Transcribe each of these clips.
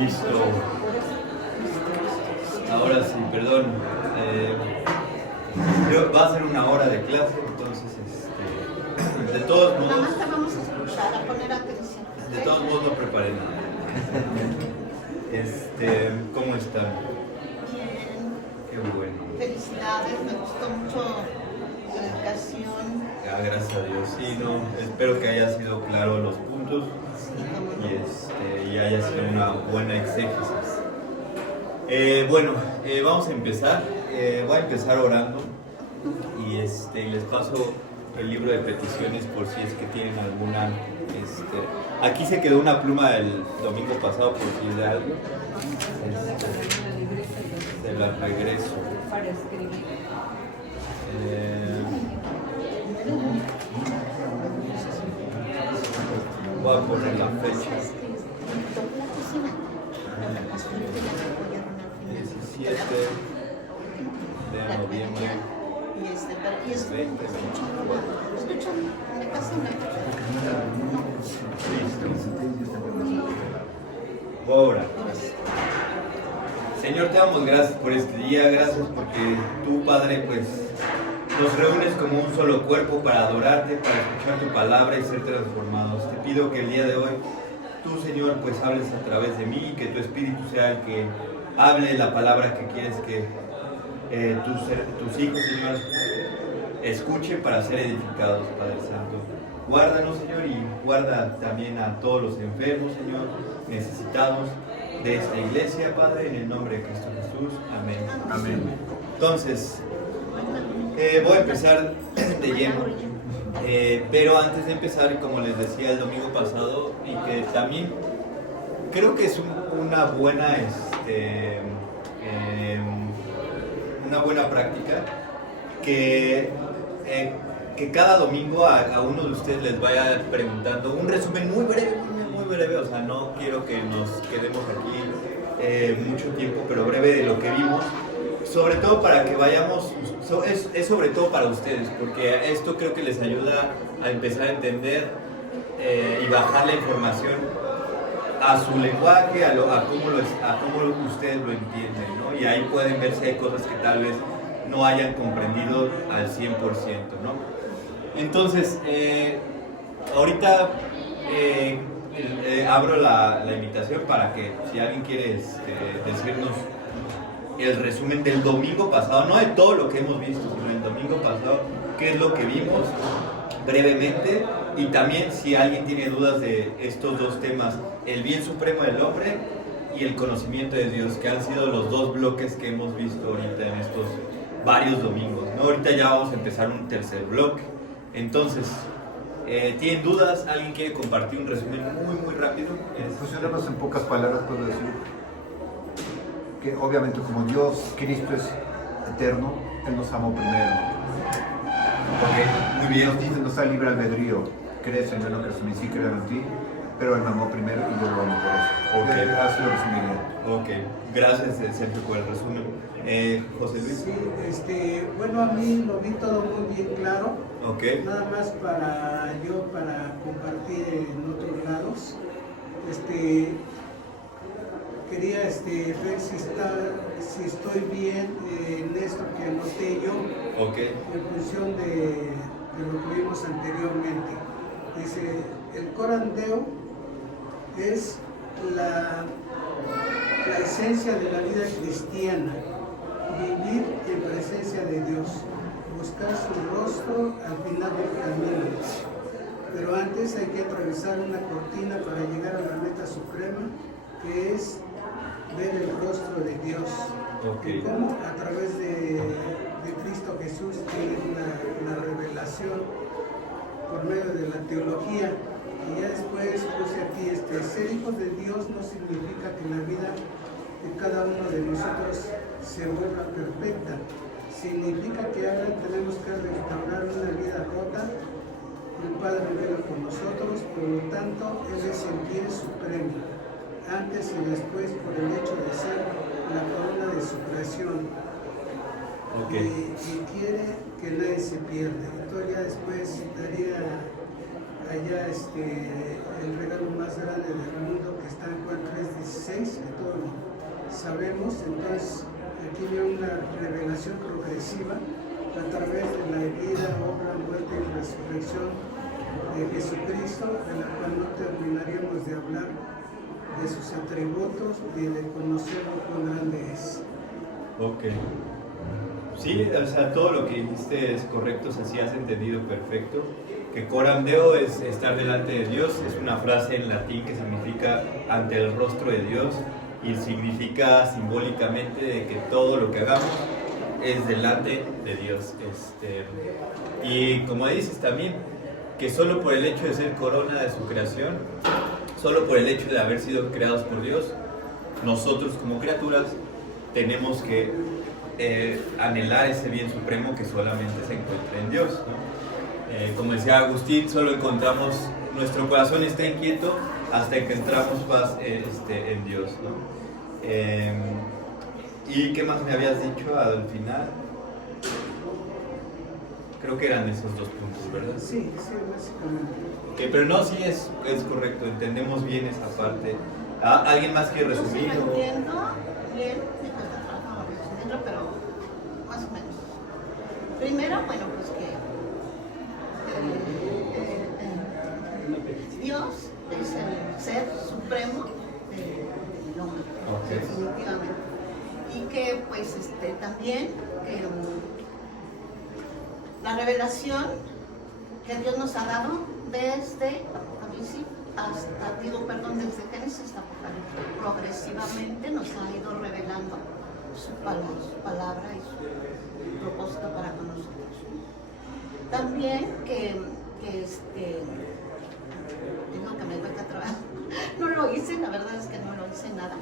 Listo. Ahora sí, perdón. Va a ser una hora de clase, entonces, de todos modos. Nada más te vamos a escuchar, a poner atención. De todos modos no preparé nada. ¿Cómo están? Bien. Qué bueno. Felicidades, me gustó mucho la educación. Gracias a Dios. Sí, no, espero que haya sido claro los puntos Sí, cómo no. y haya sido una buena exégesis. Vamos a empezar. Voy a empezar orando y les paso el libro de peticiones por si es que tienen alguna. Aquí se quedó una pluma del domingo pasado por si es de algo. Se la regreso. Para escribir. Voy a poner la fecha. 17 de noviembre. Y es 20, escucho, me casi Listo. Ahora. Señor, te damos gracias por este día, gracias porque tú, Padre, pues nos reúnes como un solo cuerpo para adorarte, para escuchar tu palabra y ser transformados. Te pido que el día de hoy tú, Señor, pues hables a través de mí, que tu Espíritu sea el que hable la palabra que quieres que tus hijos, Señor, escuchen para ser edificados, Padre Santo. Guárdanos, Señor, y guarda también a todos los enfermos, Señor, necesitados de esta iglesia, Padre, en el nombre de Cristo Jesús. Amén. Amén. Entonces, voy a empezar de lleno. Pero antes de empezar, como les decía el domingo pasado, y que también creo que es una buena práctica que cada domingo a uno de ustedes les vaya preguntando un resumen muy breve, o sea, no quiero que nos quedemos aquí mucho tiempo, pero breve de lo que vimos, sobre todo para que vayamos, es sobre todo para ustedes, porque esto creo que les ayuda a empezar a entender y bajar la información a su lenguaje, a cómo ustedes lo entienden, ¿no? Y ahí pueden ver si hay cosas que tal vez no hayan comprendido al 100%, ¿no? Entonces, ahorita abro la invitación para que si alguien quiere decirnos el resumen del domingo pasado, no de todo lo que hemos visto, sino el domingo pasado, qué es lo que vimos brevemente, y también si alguien tiene dudas de estos dos temas, el bien supremo del hombre y el conocimiento de Dios, que han sido los dos bloques que hemos visto ahorita en estos varios domingos, ¿no? Ahorita ya vamos a empezar un tercer bloque. Entonces, ¿tienen dudas? ¿Alguien quiere compartir un resumen muy rápido? Pues yo nada más en pocas palabras puedo decir que obviamente como Dios, Cristo es eterno, Él nos amó primero. Ok, muy bien. Nos dice, nos da libre albedrío, crees en menos que se me sí creo en ti, pero Él me amó primero y yo lo amo por eso. Ok. Así lo resumiría. Ok, gracias Sergio por el resumen. José Luis. Sí, bueno, a mí lo vi todo muy bien claro. Ok. Nada más para compartir en otros lados. Quería ver si estoy bien en esto que anoté yo. Ok. En función de lo que vimos anteriormente. Dice, el corandeo es la esencia de la vida cristiana, vivir en presencia de Dios, buscar su rostro al final del camino. Pero antes hay que atravesar una cortina para llegar a la meta suprema, que es ver el rostro de Dios. Okay. Y cómo a través de Cristo Jesús tiene una revelación por medio de la teología. Y ya después puse aquí, ser hijos de Dios no significa que la vida de cada uno de nosotros se vuelva perfecta. Significa que ahora tenemos que restaurar una vida rota. El Padre vela con nosotros, por lo tanto, Él es el bien supremo, antes y después por el hecho de ser la corona de su creación. Okay. Y quiere que nadie se pierda. Entonces ya después daría allá el regalo más grande del mundo, que está en Juan 3:16, que Dios, entonces aquí viene una revelación progresiva a través de la vida, obra, muerte y resurrección de Jesucristo, de la cual no terminaríamos de hablar de sus atributos y de conocerlo cuán grande es. Ok. Sí, o sea, todo lo que dijiste es correcto, o sea, sí has entendido perfecto. Que coram deo es estar delante de Dios, es una frase en latín que significa ante el rostro de Dios y significa simbólicamente de que todo lo que hagamos es delante de Dios. Y como dices también, que solo por el hecho de ser corona de su creación, solo por el hecho de haber sido creados por Dios, nosotros como criaturas tenemos que anhelar ese bien supremo que solamente se encuentra en Dios, ¿no? Como decía Agustín, solo encontramos, nuestro corazón está inquieto hasta que entramos paz en Dios, ¿no? ¿Y qué más me habías dicho al final? Creo que eran esos dos puntos, ¿verdad? Sí, sí, básicamente. Okay, pero no, sí es correcto, entendemos bien esa parte. ¿Alguien más quiere Yo sí resumir? lo entiendo bien, me cuesta trabajo resumirlo, pero más o menos. Primero, bueno, pues que Dios es el ser supremo del hombre, Okay. definitivamente. Y que pues también la revelación que Dios nos ha dado desde desde Génesis hasta Apocalipsis, progresivamente nos ha ido revelando su palabra y su propósito para con nosotros. También digo que me cuesta trabajo. No lo hice, la verdad es que no lo hice nada,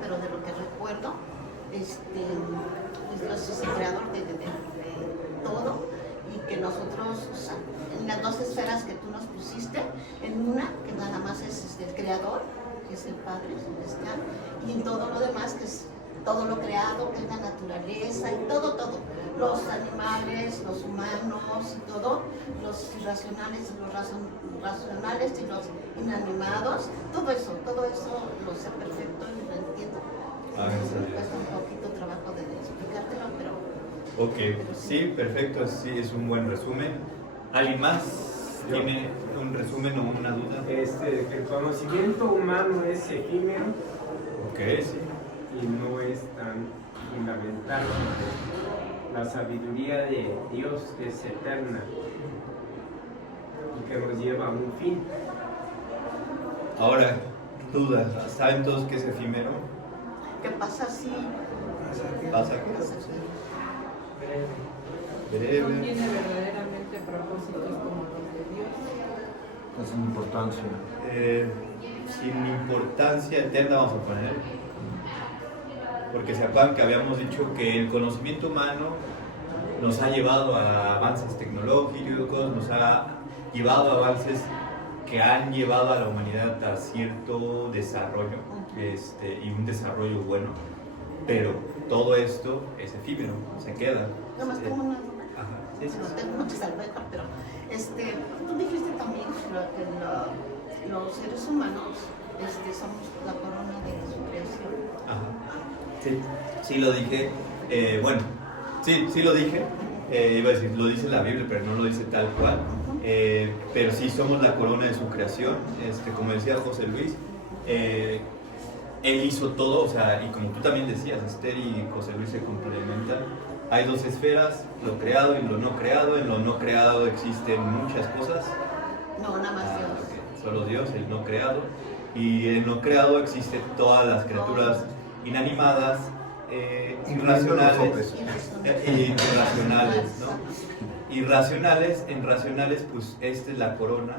pero de lo que recuerdo, pues Dios es el creador de todo, y que nosotros, o sea, en las dos esferas que tú nos pusiste, en una que nada más es el creador, que es el Padre Celestial, y en todo lo demás, que es todo lo creado, que es la naturaleza y todo, los animales, los humanos y todo, los irracionales y los racionales y los inanimados, todo eso lo sé perfecto y lo entiendo. Me cuesta un poquito trabajo de explicártelo, pero... Ok, sí, perfecto, sí, es un buen resumen. ¿Alguien más tiene un resumen o una duda? Que el conocimiento humano es efímero Ok, sí. y no es tan fundamental. La sabiduría de Dios es eterna y que nos lleva a un fin. Ahora, duda, ¿saben todos qué es efímero? ¿Qué pasa si... ¿Pasa qué? pasa si- No Breve. tiene verdaderamente propósitos como los de Dios. Sin importancia. Sin importancia eterna, vamos a poner. Porque se acuerdan que habíamos dicho que el conocimiento humano nos ha llevado a avances tecnológicos, nos ha llevado a avances que han llevado a la humanidad a cierto desarrollo, y un desarrollo bueno, pero todo esto es efímero, se queda. Nomás tengo una duda. Ajá, sí, sí, No sí. tengo muchas albercas, pero tú dijiste también que los seres humanos somos la corona de su creación. Ajá. Sí lo dije. Bueno, sí lo dije. Iba a decir, lo dice la Biblia, pero no lo dice tal cual. Pero sí somos la corona de su creación. Como decía José Luis, él hizo todo, o sea, y como tú también decías, Esther y José Luis se complementan. Hay dos esferas, lo creado y lo no creado. En lo no creado existen muchas cosas. No, nada más Dios. Ok. Solo Dios, el no creado. Y en lo creado existen todas las criaturas inanimadas, irracionales, ¿no? Irracionales, en racionales, pues esta es la corona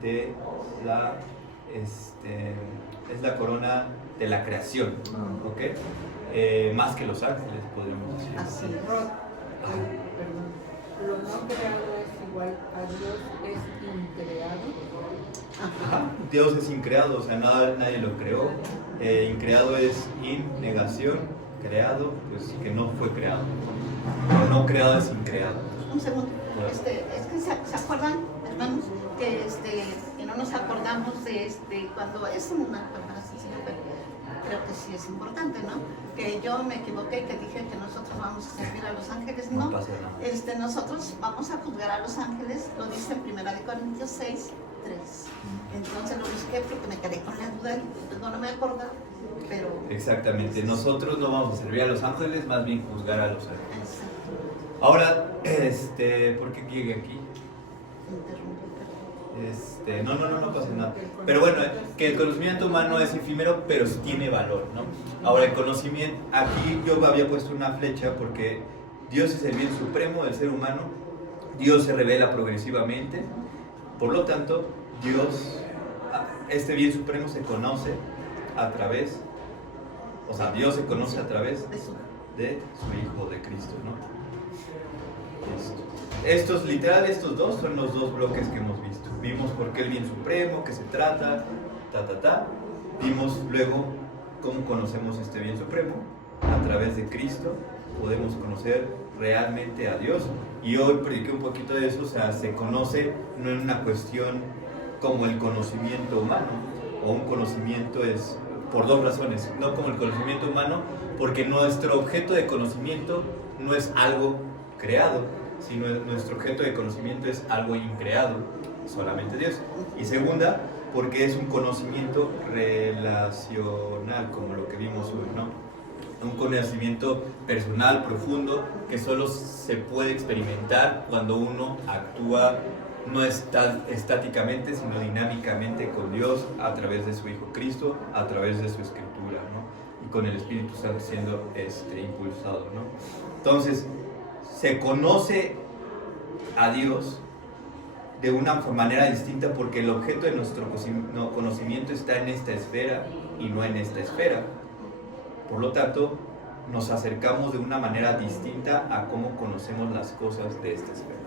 de la, es la corona de la creación, ¿ok? Más que los ángeles, podríamos decir. Así es. Perdón. Lo no creado es igual a Dios, es increado. Ajá. Dios es increado, o sea, nadie lo creó. Increado es negación, creado, pues que no fue creado. Lo no creado es increado. Un segundo. Es que se acuerdan, hermanos, que en no nos acordamos de cuando es una palabra sencilla, pero creo que sí es importante, ¿no? Que yo me equivoqué, que dije que nosotros vamos a servir a los ángeles, no. No pasa nada. Nosotros vamos a juzgar a los ángeles, lo dice en 1 Corintios 6, 3. Entonces lo busqué porque me quedé con la duda y no me acordaba, pero... Exactamente, nosotros no vamos a servir a los ángeles, más bien juzgar a los ángeles. Exacto. Ahora, ¿por qué llegué aquí? Interrumpí, No pasa nada. Pero bueno, que el conocimiento humano es efímero, pero sí tiene valor, ¿no? Ahora, el conocimiento, aquí yo había puesto una flecha porque Dios es el bien supremo del ser humano, Dios se revela progresivamente, por lo tanto, este bien supremo se conoce a través, Dios se conoce a través de su Hijo, de Cristo, ¿no? Estos dos son los dos bloques que hemos visto. Vimos por qué el bien supremo, qué se trata, Vimos luego cómo conocemos este bien supremo. A través de Cristo podemos conocer realmente a Dios. Y hoy prediqué un poquito de eso, se conoce no en una cuestión como el conocimiento humano, o un conocimiento es por dos razones, no como el conocimiento humano, porque nuestro objeto de conocimiento no es algo creado, sino nuestro objeto de conocimiento es algo increado, solamente Dios. Y segunda, porque es un conocimiento relacional, como lo que vimos hoy, ¿no? Un conocimiento personal, profundo, que solo se puede experimentar cuando uno actúa no estáticamente, sino dinámicamente con Dios, a través de su Hijo Cristo, a través de su Escritura, ¿no? Y con el Espíritu Santo siendo impulsado, ¿no? Entonces, se conoce a Dios de una manera distinta porque el objeto de nuestro conocimiento está en esta esfera y no en esta esfera. Por lo tanto, nos acercamos de una manera distinta a cómo conocemos las cosas de esta esfera.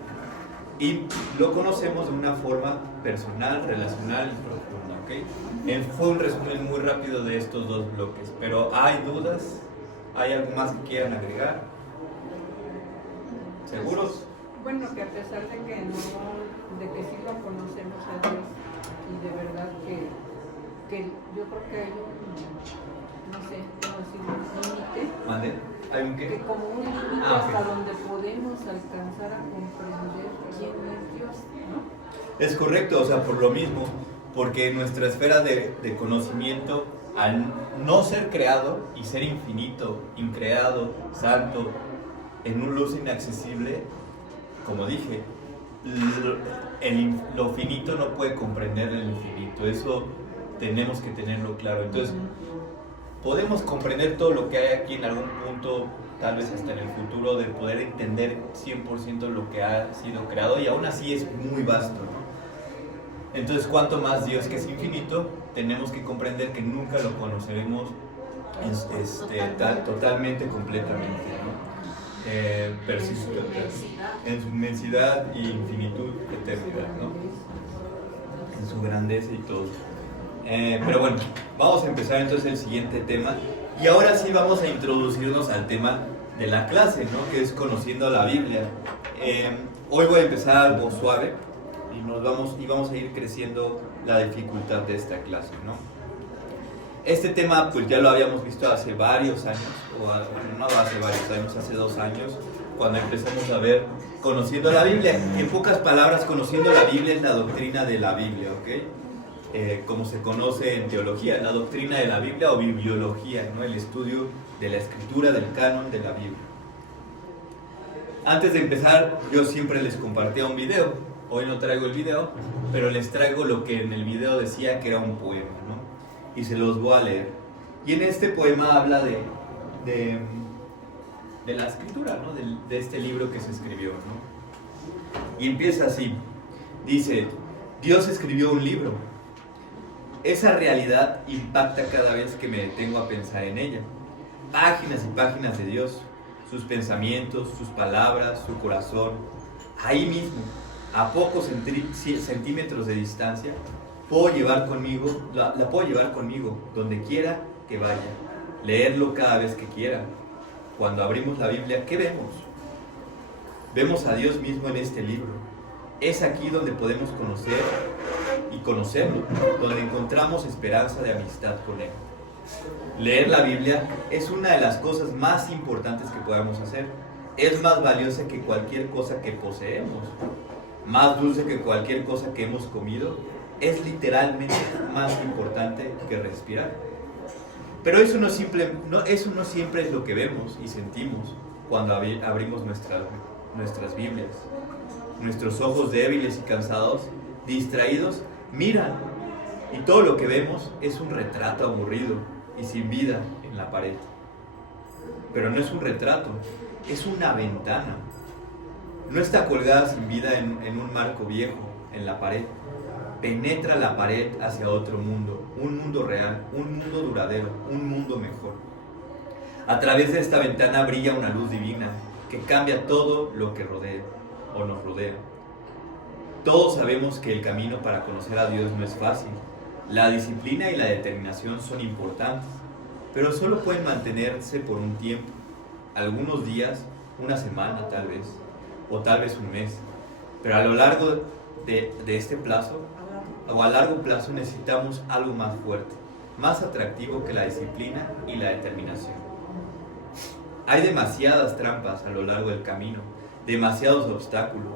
Y lo conocemos de una forma personal, relacional y profunda, ¿ok? Fue un resumen muy rápido de estos dos bloques, pero ¿hay dudas? ¿Hay algo más que quieran agregar? ¿Seguros? Bueno, que a pesar de que sí lo conocemos a Dios, y de verdad que yo creo que hay no sé, cómo decirlo, un límite. ¿Mande? ¿Hay un qué? Que como un límite hasta donde podemos alcanzar a comprender quién es Dios, ¿no? Es correcto, por lo mismo, porque nuestra esfera de conocimiento, al no ser creado y ser infinito, increado, santo, en un luz inaccesible, como dije, lo finito no puede comprender el infinito, eso tenemos que tenerlo claro. Entonces, podemos comprender todo lo que hay aquí en algún punto, tal vez hasta en el futuro, de poder entender 100% lo que ha sido creado, y aún así es muy vasto, ¿no? Entonces, cuanto más Dios, que es infinito, tenemos que comprender que nunca lo conoceremos totalmente, completamente, ¿no? Persiste en su inmensidad y infinitud, eternidad, ¿no? En su grandeza y todo. Pero bueno, vamos a empezar entonces el siguiente tema, y ahora sí vamos a introducirnos al tema de la clase, ¿no? Que es conociendo la Biblia. Hoy voy a empezar algo suave y vamos a ir creciendo la dificultad de esta clase, ¿no? Este tema pues ya lo habíamos visto hace varios años, hace 2 años, cuando empezamos a ver conociendo la Biblia. En pocas palabras, conociendo la Biblia es la doctrina de la Biblia, ¿ok? Como se conoce en teología, la doctrina de la Biblia o bibliología, ¿no? El estudio de la escritura, del canon de la Biblia. Antes de empezar, yo siempre les compartía un video. Hoy no traigo el video, pero les traigo lo que en el video decía que era un poema, ¿no? Y se los voy a leer. Y en este poema habla de la escritura, ¿no? De este libro que se escribió, ¿no? Y empieza así. Dice: Dios escribió un libro. Esa realidad impacta cada vez que me detengo a pensar en ella. Páginas y páginas de Dios, sus pensamientos, sus palabras, su corazón. Ahí mismo, a pocos centímetros de distancia, la puedo llevar conmigo donde quiera que vaya, leerlo cada vez que quiera. Cuando abrimos la Biblia, ¿qué vemos? Vemos a Dios mismo en este libro. Es aquí donde podemos conocer y conocerlo, donde encontramos esperanza de amistad con Él. Leer la Biblia es una de las cosas más importantes que podamos hacer. Es más valiosa que cualquier cosa que poseemos, más dulce que cualquier cosa que hemos comido. Es literalmente más importante que respirar. Pero eso no siempre es lo que vemos y sentimos cuando abrimos nuestras Biblias. Nuestros ojos débiles y cansados, distraídos, miran, y todo lo que vemos es un retrato aburrido y sin vida en la pared. Pero no es un retrato, es una ventana. No está colgada sin vida en un marco viejo en la pared. Penetra la pared hacia otro mundo, un mundo real, un mundo duradero, un mundo mejor. A través de esta ventana brilla una luz divina que cambia todo lo que rodea o nos rodea. Todos sabemos que el camino para conocer a Dios no es fácil. La disciplina y la determinación son importantes, pero solo pueden mantenerse por un tiempo, algunos días, una semana tal vez, o tal vez un mes. Pero a lo largo de este plazo, o a largo plazo, necesitamos algo más fuerte, más atractivo que la disciplina y la determinación. Hay demasiadas trampas a lo largo del camino, demasiados obstáculos.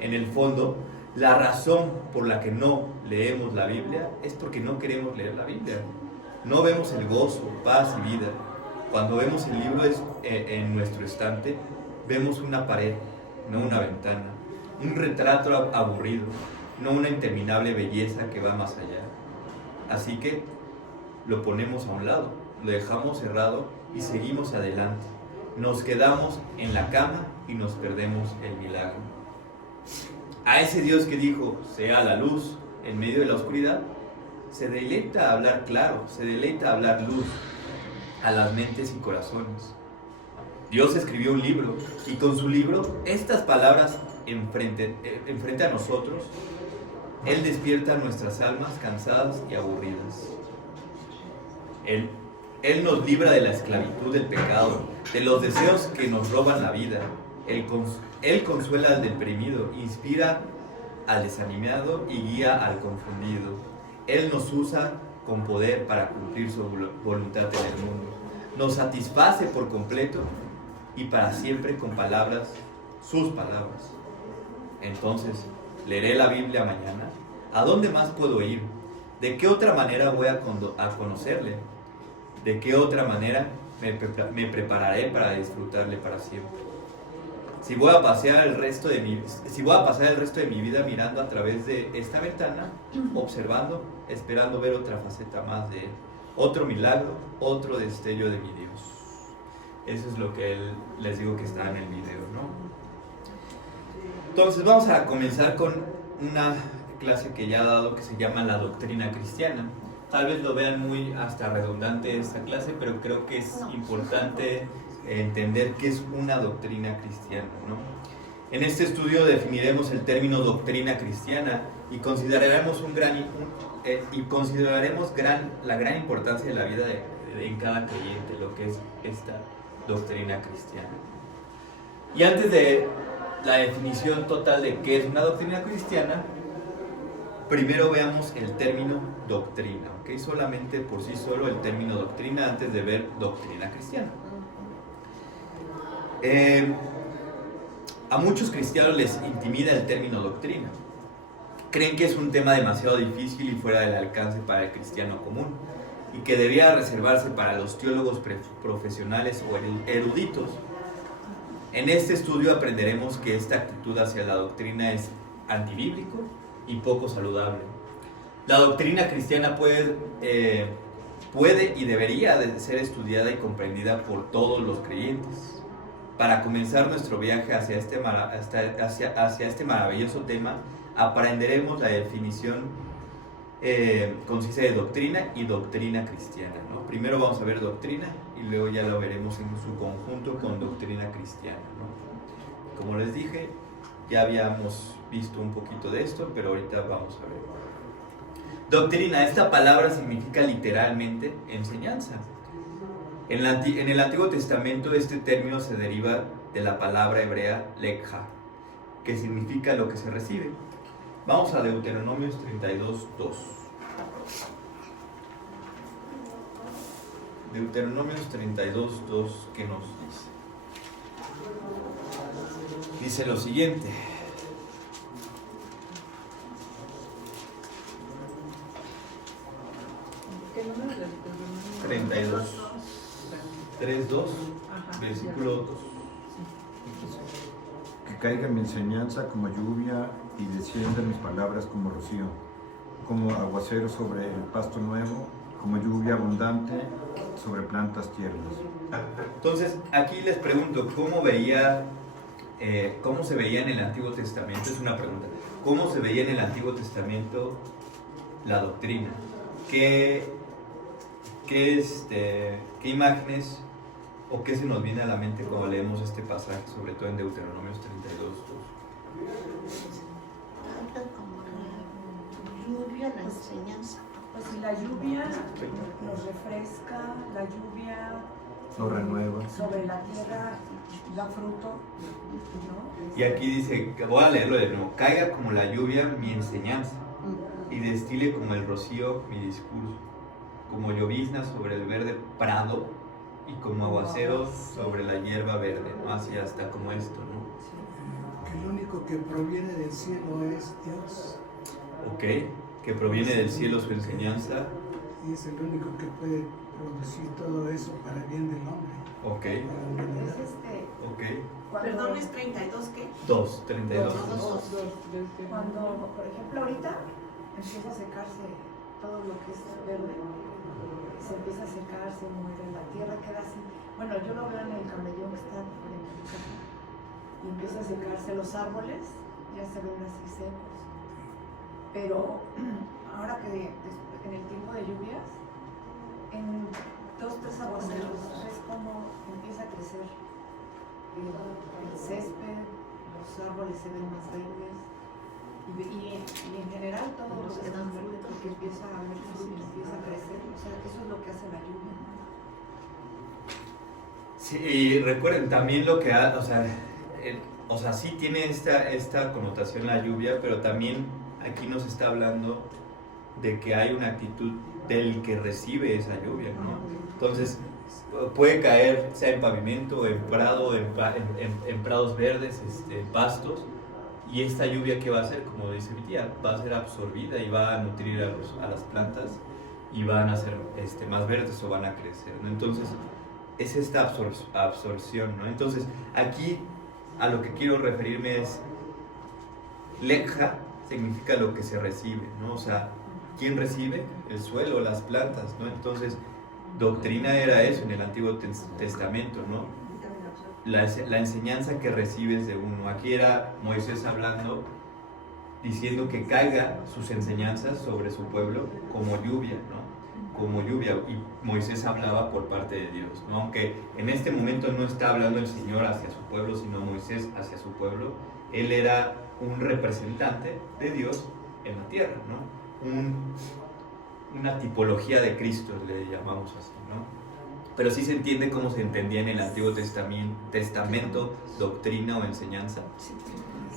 En el fondo, la razón por la que no leemos la Biblia es porque no queremos leer la Biblia. No vemos el gozo, paz y vida. Cuando vemos el libro en nuestro estante, vemos una pared, no una ventana, un retrato aburrido, no una interminable belleza que va más allá. Así que lo ponemos a un lado, lo dejamos cerrado y seguimos adelante. Nos quedamos en la cama y nos perdemos el milagro. A ese Dios que dijo, sea la luz en medio de la oscuridad, se deleita hablar claro, se deleita hablar luz a las mentes y corazones. Dios escribió un libro y con su libro, estas palabras enfrente a nosotros, Él despierta nuestras almas cansadas y aburridas. Él nos libra de la esclavitud del pecado, de los deseos que nos roban la vida. Él consuela al deprimido, inspira al desanimado y guía al confundido. Él nos usa con poder para cumplir su voluntad en el mundo. Nos satisface por completo y para siempre con palabras, sus palabras. Entonces, ¿leeré la Biblia mañana? ¿A dónde más puedo ir? ¿De qué otra manera voy a conocerle? ¿De qué otra manera me prepararé para disfrutarle para siempre? Si voy a pasar el resto de mi vida mirando a través de esta ventana, observando, esperando ver otra faceta más de Él, otro milagro, otro destello de mi Dios. Eso es lo que les digo que está en el video, ¿no? Entonces vamos a comenzar con una clase que ya he dado que se llama la doctrina cristiana. Tal vez lo vean muy hasta redundante esta clase, pero creo que es importante entender qué es una doctrina cristiana, ¿no? En este estudio definiremos el término doctrina cristiana y consideraremos la gran importancia de la vida en cada creyente, lo que es esta doctrina cristiana. Y antes de la definición total de qué es una doctrina cristiana, primero veamos el término doctrina, ¿ok? Solamente por sí solo el término doctrina antes de ver doctrina cristiana. A muchos cristianos les intimida el término doctrina. Creen que es un tema demasiado difícil y fuera del alcance para el cristiano común y que debía reservarse para los teólogos profesionales o eruditos. En este estudio aprenderemos que esta actitud hacia la doctrina es antibíblico y poco saludable. La doctrina cristiana puede y debería de ser estudiada y comprendida por todos los creyentes. Para comenzar nuestro viaje hacia este maravilloso tema, aprenderemos la definición concisa de doctrina y doctrina cristiana, ¿no? Primero vamos a ver doctrina y luego ya lo veremos en su conjunto con doctrina cristiana, ¿no? Como les dije, ya habíamos visto un poquito de esto, pero ahorita vamos a ver. Doctrina, esta palabra significa literalmente enseñanza. En el Antiguo Testamento este término se deriva de la palabra hebrea lekha, que significa lo que se recibe. Vamos a Deuteronomios 32:2. Deuteronomios 32:2, ¿qué nos dice? Dice lo siguiente. ¿Qué número de 32. 3:2, Ajá, versículo 2. Que caiga mi enseñanza como lluvia y desciendan mis palabras como rocío, como aguacero sobre el pasto nuevo, como lluvia abundante sobre plantas tiernas. Entonces, aquí les pregunto, ¿cómo se veía en el Antiguo Testamento? Es una pregunta. ¿Cómo se veía en el Antiguo Testamento la doctrina? ¿Qué imágenes o qué se nos viene a la mente cuando leemos este pasaje, sobre todo en Deuteronomios 32:2? Caiga como la lluvia, la enseñanza. Pues si la lluvia nos refresca, la lluvia Lo renueva. sobre la tierra da fruto, ¿no? Y aquí dice, voy a leerlo de nuevo, caiga como la lluvia mi enseñanza y destile como el rocío mi discurso, como llovizna sobre el verde prado y como aguacero sobre la hierba verde, ¿no? Así hasta como esto, ¿no? Que el único que proviene del cielo es Dios. Ok, que proviene del cielo su enseñanza. Y es el único que puede producir todo eso para el bien del hombre. Ok, Para la humanidad. ok. Perdón, ¿es 32 qué? 32. Cuando, por ejemplo, ahorita empieza a secarse todo lo que es verde, se empieza a secar, se muere, la tierra queda así. Bueno, yo lo veo en el camellón que está frente a mi casa, y empieza a secarse los árboles, ya se ven así secos. Pero ahora que en el tiempo de lluvias, en 2-3 aguaceros es como empieza a crecer el césped, los árboles se ven más verdes y en general todo lo que dan verde porque empieza a haber fruto, empieza a crecer, o sea, eso es lo que hace la lluvia. Sí, y recuerden también lo que o sea, sí tiene esta connotación la lluvia, pero también aquí nos está hablando de que hay una actitud del que recibe esa lluvia, ¿no? Entonces, puede caer, sea en pavimento, en prado, en prados verdes, pastos, y esta lluvia, ¿qué va a hacer? Como dice mi tía, va a ser absorbida y va a nutrir a las plantas y van a ser más verdes o van a crecer, ¿no? Entonces, es esta absorción, ¿no? Entonces, aquí a lo que quiero referirme es lekha significa lo que se recibe, ¿no? O sea, ¿quién recibe? El suelo, las plantas, ¿no? Entonces, doctrina era eso en el Antiguo Testamento, ¿no? La enseñanza que recibes de uno. Aquí era Moisés hablando, diciendo que caiga sus enseñanzas sobre su pueblo como lluvia, ¿no? Como lluvia, y Moisés hablaba por parte de Dios, ¿no? Aunque en este momento no está hablando el Señor hacia su pueblo, sino Moisés hacia su pueblo. Él era un representante de Dios en la tierra, ¿no? Una tipología de Cristo, le llamamos así, ¿no? Pero sí se entiende cómo se entendía en el Antiguo Testamento doctrina o enseñanza.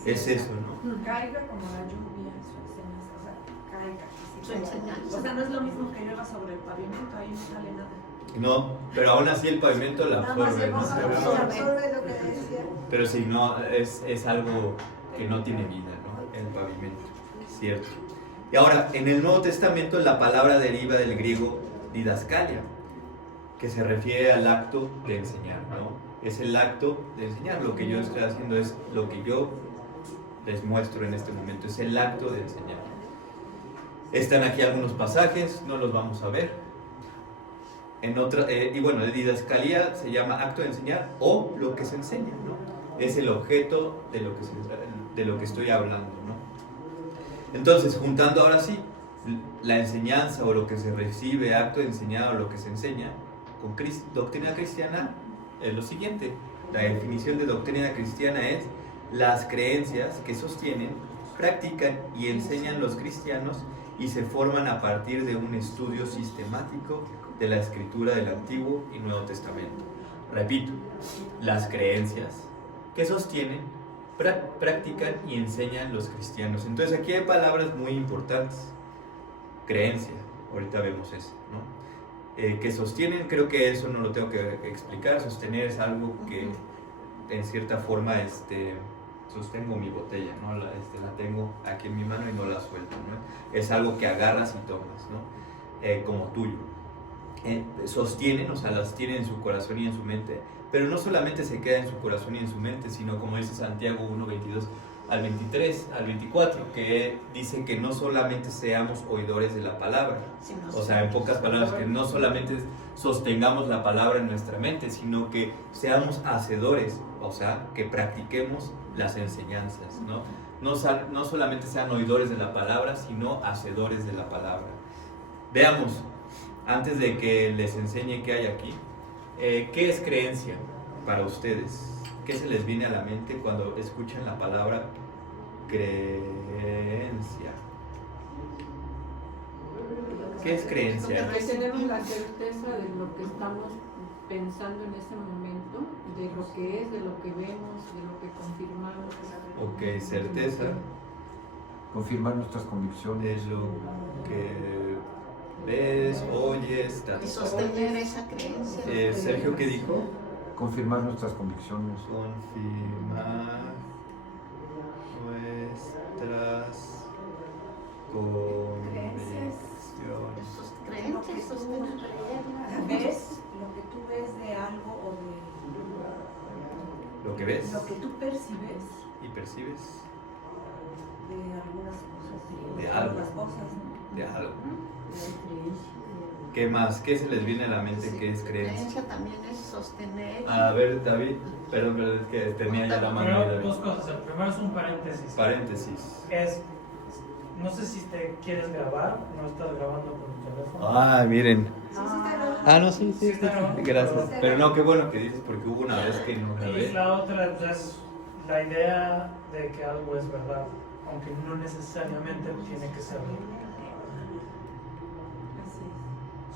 Es eso, ¿no? Caiga como la lluvia, su enseñanza, o sea, caiga. Su enseñanza. O sea, no es lo mismo que llueva sobre el pavimento, ahí no sale nada. No, pero aún así el pavimento la absorbe, ¿no? Absorbe lo que decía. Pero si no, es algo que no tiene vida, ¿no? El pavimento, cierto. Y ahora, en el Nuevo Testamento la palabra deriva del griego didaskalia, que se refiere al acto de enseñar, ¿no? Es el acto de enseñar. Lo que yo estoy haciendo es lo que yo les muestro en este momento, es el acto de enseñar. Están aquí algunos pasajes, no los vamos a ver. Y bueno, de didascalía se llama acto de enseñar o lo que se enseña, ¿no? Es el objeto de lo que estoy hablando, ¿no? Entonces, juntando ahora sí, la enseñanza o lo que se recibe, acto de enseñar o lo que se enseña, con doctrina cristiana es lo siguiente. La definición de doctrina cristiana es las creencias que sostienen, practican y enseñan los cristianos y se forman a partir de un estudio sistemático de la escritura del Antiguo y Nuevo Testamento. Repito, las creencias que sostienen, practican y enseñan los cristianos. Entonces aquí hay palabras muy importantes. Creencia, ahorita vemos eso, ¿no? Que sostienen, creo que eso no lo tengo que explicar. Sostener es algo que en cierta forma sostengo mi botella, ¿no? La tengo aquí en mi mano y no la suelto, ¿no? Es algo que agarras y tomas, ¿no? Como tuyo. Sostienen, o sea, las tienen en su corazón y en su mente, pero no solamente se queda en su corazón y en su mente, sino como dice Santiago 1, 22 al 23, al 24, que dice que no solamente seamos oidores de la palabra, o sea, en pocas palabras, que no solamente sostengamos la palabra en nuestra mente, sino que seamos hacedores, o sea, que practiquemos las enseñanzas, ¿no? No solamente sean oidores de la palabra, sino hacedores de la palabra. Veamos, antes de que les enseñe qué hay aquí, ¿qué es creencia para ustedes? ¿Qué se les viene a la mente cuando escuchan la palabra creencia? ¿Qué es creencia? Que tenemos la certeza de lo que estamos pensando en ese momento, de lo que es, de lo que vemos, de lo que confirmamos. Ok, certeza. Confirmar nuestras convicciones. Es lo que ves, oyes, Y sostener esa creencia. Sergio, ¿qué dijo? Confirmar nuestras convicciones. Confirmar nuestras convicciones. Creencias, sostener. ¿Ves lo que tú ves de algo o de Lo que ves lo que tú percibes y percibes de algunas cosas, de algo. algunas cosas, ¿no? de algo. ¿Qué más? ¿Qué se les viene a la mente que es creencia? Creencia también es sostener. A ver, David, perdón, es que tenía ya la mano ahí, Pero David. dos cosas. El primero es un paréntesis. Paréntesis. No sé si te quieres grabar, no estás grabando con tu teléfono. Ah, miren. No, sí, Sí, está grabando. Gracias. Pero no, qué bueno que dices, porque hubo una vez que no Y grabé. la otra pues, es la idea de que algo es verdad, aunque no necesariamente tiene que ser verdad.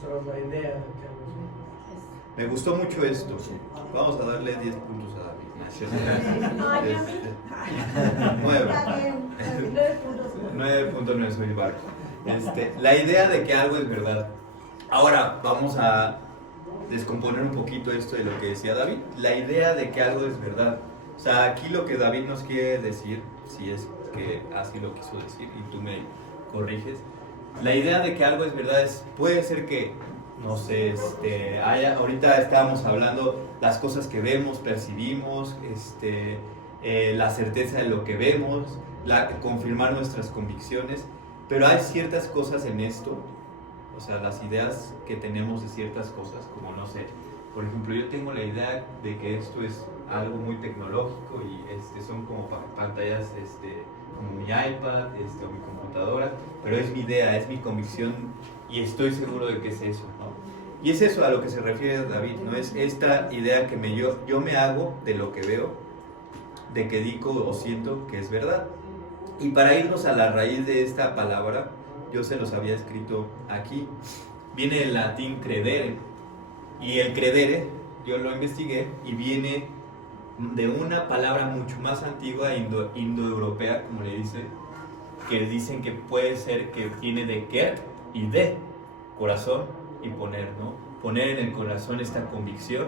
Solo es la idea de que algo es verdad. Me gustó mucho esto. Vamos a darle 10 puntos a David. Ay, a mí. 9. Está bien, 9 puntos. 9.9 soy Barco. La idea de que algo es verdad. Ahora vamos a descomponer un poquito esto de lo que decía David. La idea de que algo es verdad. O sea, aquí lo que David nos quiere decir, si es que así lo quiso decir y tú me corriges, la idea de que algo es verdad puede ser que, no sé, ahorita estábamos hablando las cosas que vemos, percibimos, la certeza de lo que vemos, confirmar nuestras convicciones, pero hay ciertas cosas en esto, o sea, las ideas que tenemos de ciertas cosas, como no sé, por ejemplo, yo tengo la idea de que esto es algo muy tecnológico y son como pantallas como mi iPad o mi computadora, pero es mi idea, es mi convicción y estoy seguro de que es eso, ¿no? Y es eso a lo que se refiere David, ¿no? Es esta idea que yo me hago de lo que veo, de que digo o siento que es verdad. Y para irnos a la raíz de esta palabra, yo se los había escrito aquí, viene del latín credere, y el credere, yo lo investigué, y viene de una palabra mucho más antigua, indoeuropea, como le dicen, que dicen que puede ser que viene de quer y de corazón y poner, ¿no? Poner en el corazón esta convicción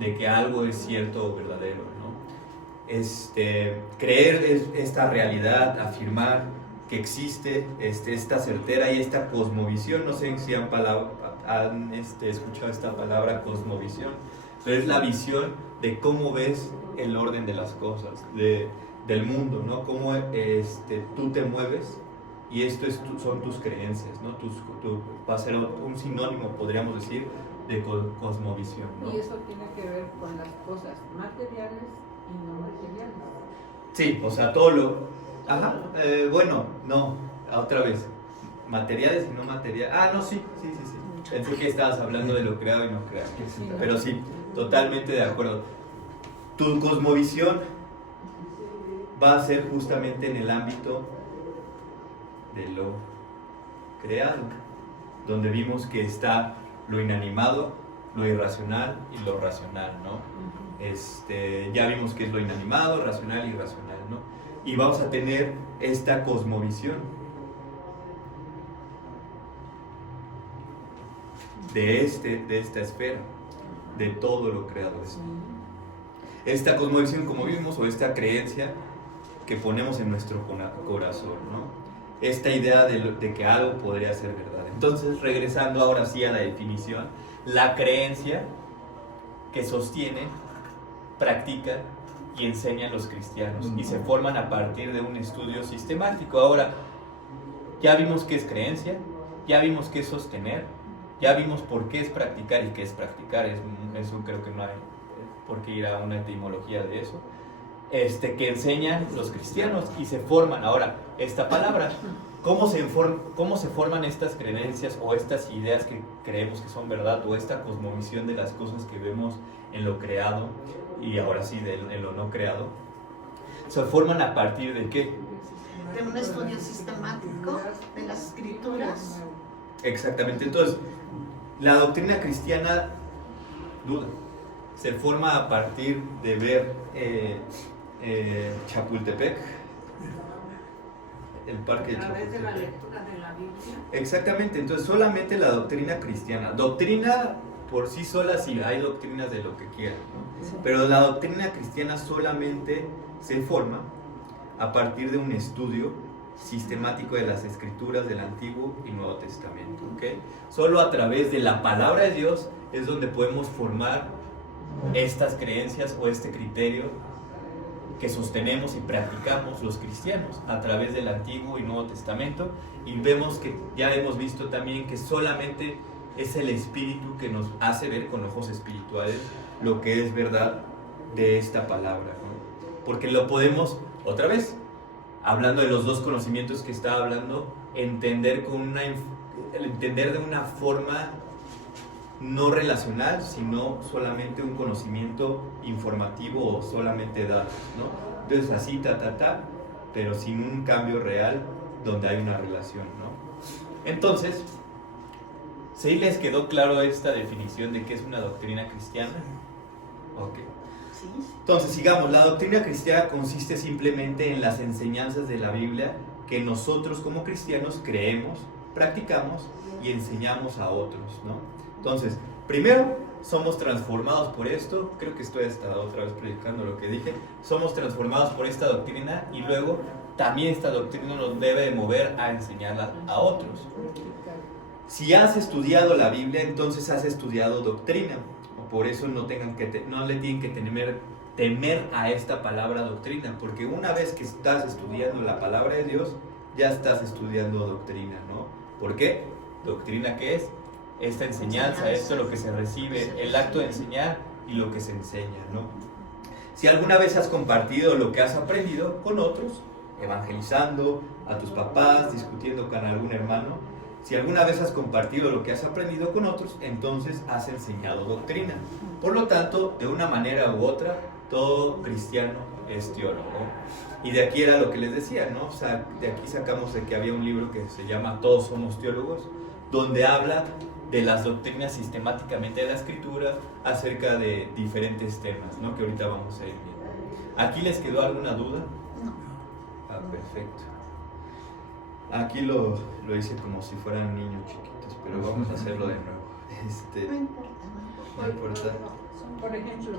de que algo es cierto o verdadero, ¿no? Creer es esta realidad, afirmar que existe esta certera y esta cosmovisión. No sé si han escuchado esta palabra cosmovisión, pero es la visión de cómo ves el orden de las cosas, del mundo, ¿no? Cómo tú te mueves, y esto son tus creencias, ¿no? Va a ser un sinónimo, podríamos decir, de cosmovisión, ¿no? Y eso tiene que ver con las cosas materiales y no materiales. Sí, o sea, todo lo... Ajá, bueno, no, otra vez. Materiales y no materiales. Ah, no, sí. Pensé que estabas hablando de lo creado y no creado. Sí. Pero sí, totalmente de acuerdo. Tu cosmovisión va a ser justamente en el ámbito de lo creado, donde vimos que está lo inanimado, lo irracional y lo racional, ¿no? Ya vimos qué es lo inanimado, racional y irracional, ¿no? Y vamos a tener esta cosmovisión de esta esfera, de todo lo creado. Esta cosmovisión, como vimos, o esta creencia que ponemos en nuestro corazón, ¿no? Esta idea de que algo podría ser verdad. Entonces, regresando ahora sí a la definición, la creencia que sostiene, practica y enseñan los cristianos y se forman a partir de un estudio sistemático. Ahora, ya vimos qué es creencia, ya vimos qué es sostener, ya vimos por qué es practicar y qué es practicar. Eso creo que no hay por qué ir a una etimología de eso. Que enseñan los cristianos y se forman. Ahora, esta palabra, ¿cómo se forman estas creencias o estas ideas que creemos que son verdad, o esta cosmovisión de las cosas que vemos en lo creado y ahora sí en lo no creado? ¿Se forman a partir de qué? De un estudio sistemático de las escrituras. Exactamente. Entonces, la doctrina cristiana, duda, se forma a partir de ver Chapultepec, el parque de A través de la Chapultepec. lectura de la Biblia. Exactamente. Entonces, solamente la doctrina cristiana. Doctrina por sí sola, sí, hay doctrinas de lo que quieran, ¿no? Pero la doctrina cristiana solamente se forma a partir de un estudio sistemático de las escrituras del Antiguo y Nuevo Testamento, ¿ok? Solo a través de la palabra de Dios es donde podemos formar estas creencias o este criterio que sostenemos y practicamos los cristianos a través del Antiguo y Nuevo Testamento. Y vemos que ya hemos visto también que solamente es el Espíritu que nos hace ver con ojos espirituales lo que es verdad de esta palabra, ¿no? Porque lo podemos, otra vez, hablando de los dos conocimientos que estaba hablando, entender de una forma no relacional, sino solamente un conocimiento informativo o solamente datos, ¿no? Entonces así, pero sin un cambio real donde hay una relación, ¿no? Entonces, ¿sí les quedó claro esta definición de qué es una doctrina cristiana? Ok. Sí. Entonces, sigamos. La doctrina cristiana consiste simplemente en las enseñanzas de la Biblia que nosotros como cristianos creemos, practicamos y enseñamos a otros, ¿no? Entonces, primero, somos transformados por esto. Creo que estoy hasta otra vez predicando lo que dije. Somos transformados por esta doctrina y luego también esta doctrina nos debe de mover a enseñarla a otros. Si has estudiado la Biblia, entonces has estudiado doctrina. Por eso no le tienen que temer a esta palabra doctrina, porque una vez que estás estudiando la palabra de Dios, ya estás estudiando doctrina, ¿no? ¿Por qué? ¿Doctrina qué es? Esta enseñanza, esto es lo que se recibe, el acto de enseñar y lo que se enseña, ¿no? Si alguna vez has compartido lo que has aprendido con otros, evangelizando a tus papás, discutiendo con algún hermano, si alguna vez has compartido lo que has aprendido con otros, entonces has enseñado doctrina. Por lo tanto, de una manera u otra, todo cristiano es teólogo. Y de aquí era lo que les decía, ¿no? O sea, de aquí sacamos de que había un libro que se llama Todos somos teólogos, donde habla de las doctrinas sistemáticamente de la Escritura acerca de diferentes temas, ¿no? Que ahorita vamos a ir viendo. ¿Aquí les quedó alguna duda? No. Ah, perfecto. Aquí lo hice como si fueran niños chiquitos, pero vamos a hacerlo de nuevo. No importa, No importa. Por ejemplo,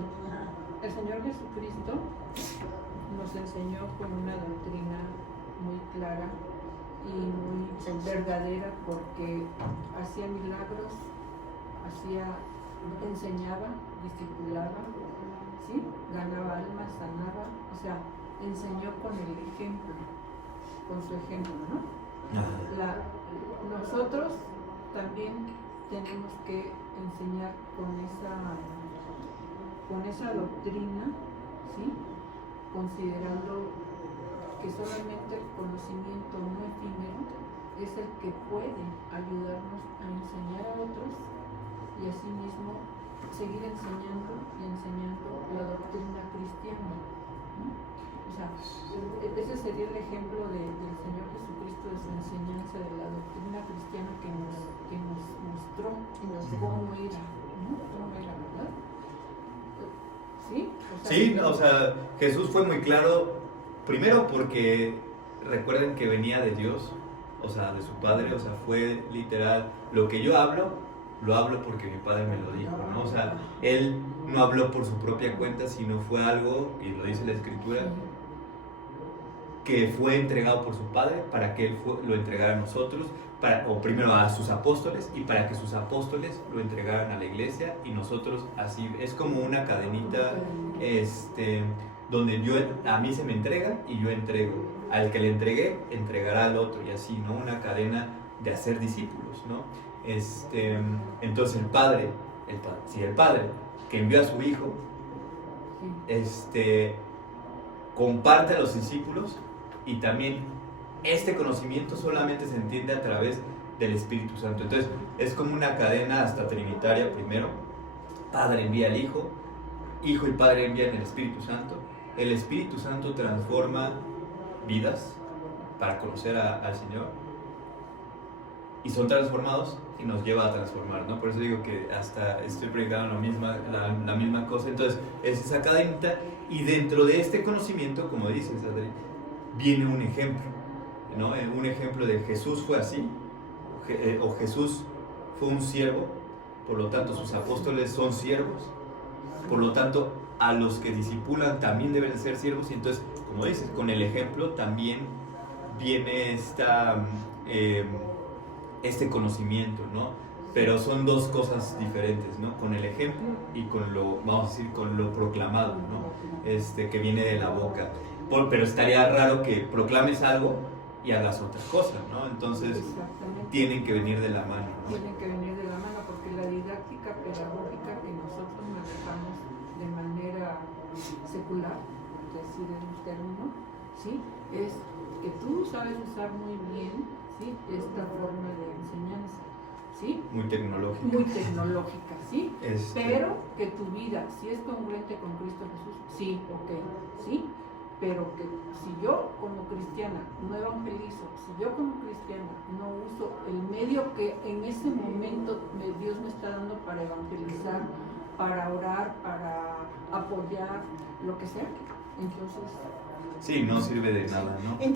el Señor Jesucristo nos enseñó con una doctrina muy clara y muy verdadera, porque hacía milagros, enseñaba, discipulaba, ¿sí? Ganaba almas, sanaba, o sea, enseñó con el ejemplo, con su ejemplo, ¿no? Nosotros también tenemos que enseñar con esa doctrina, ¿sí? Considerando que solamente el conocimiento no efímero es el que puede ayudarnos a enseñar a otros y asimismo seguir enseñando y enseñando la doctrina cristiana, ¿no? O sea, ese sería el ejemplo del Señor Jesucristo, de su enseñanza, de la doctrina cristiana que nos mostró cómo era, ¿no? Cómo Sí, o sea, Jesús fue muy claro, primero porque recuerden que venía de Dios, o sea, de su Padre, o sea, fue literal, lo que yo hablo, lo hablo porque mi Padre me lo dijo, ¿no? O sea, Él no habló por su propia cuenta, sino fue algo, y lo dice la Escritura, que fue entregado por su Padre para que Él lo entregara a nosotros, o primero a sus apóstoles, y para que sus apóstoles lo entregaran a la iglesia, y nosotros así, es como una cadenita, donde a mí se me entrega y yo entrego, al que le entregué, entregará al otro, y así, ¿no? Una cadena de hacer discípulos, ¿no? Entonces el Padre, que envió a su Hijo, comparte a los discípulos, y también este conocimiento solamente se entiende a través del Espíritu Santo. Entonces es como una cadena hasta trinitaria. Primero, Padre envía al Hijo, Hijo y Padre envían el Espíritu Santo. El Espíritu Santo transforma vidas para conocer al Señor, y son transformados y nos lleva a transformar, ¿no? Por eso digo que hasta estoy predicando la misma cosa. Entonces es esa cadenita, y dentro de este conocimiento, como dices, Adri, viene un ejemplo, ¿no? Un ejemplo de Jesús fue así, o Jesús fue un siervo, por lo tanto sus apóstoles son siervos, por lo tanto a los que discipulan también deben ser siervos. Y entonces, como dices, con el ejemplo también viene este conocimiento, ¿no? Pero son dos cosas diferentes, ¿no? Con el ejemplo y con lo, vamos a decir, con lo proclamado, ¿no? Que viene de la boca. Pero estaría raro que proclames algo y hagas otra cosa, ¿no? Entonces tienen que venir de la mano, ¿no? Tienen que venir de la mano, porque la didáctica pedagógica que nosotros manejamos de manera secular, por decir en un término, ¿sí? Es que tú sabes usar muy bien, ¿sí?, esta forma de enseñanza, ¿sí? Muy tecnológica. Muy tecnológica, ¿sí? Pero que tu vida, si es congruente con Cristo Jesús, sí, ok, ¿sí? Pero que si yo como cristiana no evangelizo, si yo como cristiana no uso el medio que en ese momento Dios me está dando para evangelizar, para orar, para apoyar, lo que sea, entonces... Sí, no sirve de nada, ¿no? En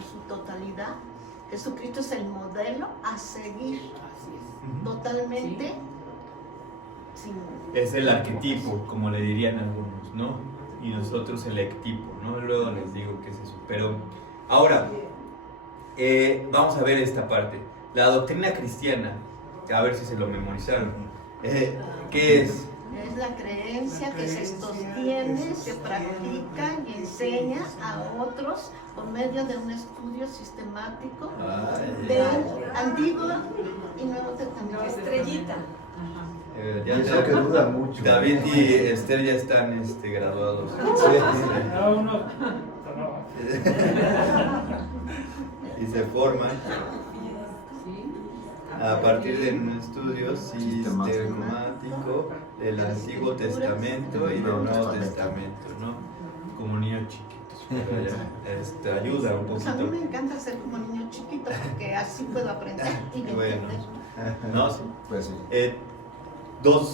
su totalidad, Jesucristo es el modelo a seguir. Así es. Totalmente. Sí. Es el arquetipo, como le dirían algunos, ¿no? Y nosotros el ectipo, ¿no? Luego les digo qué es eso. Pero ahora, vamos a ver esta parte. La doctrina cristiana, a ver si se lo memorizaron. ¿Qué es? Es la creencia que se sostiene, se practica y enseña a otros por medio de un estudio sistemático del Antiguo y Nuevo Testamento. Estrellita. Eso que duda mucho. David y Esther ya están graduados. Cada uno. Y se forman a partir de un estudio sistemático del Antiguo Testamento y del Nuevo Testamento, ¿no? Como niños chiquitos. Pero ayuda un Pues a mí me poquito. encanta ser como niño chiquito porque así puedo aprender y Bueno, entender. no, sí. Pues sí.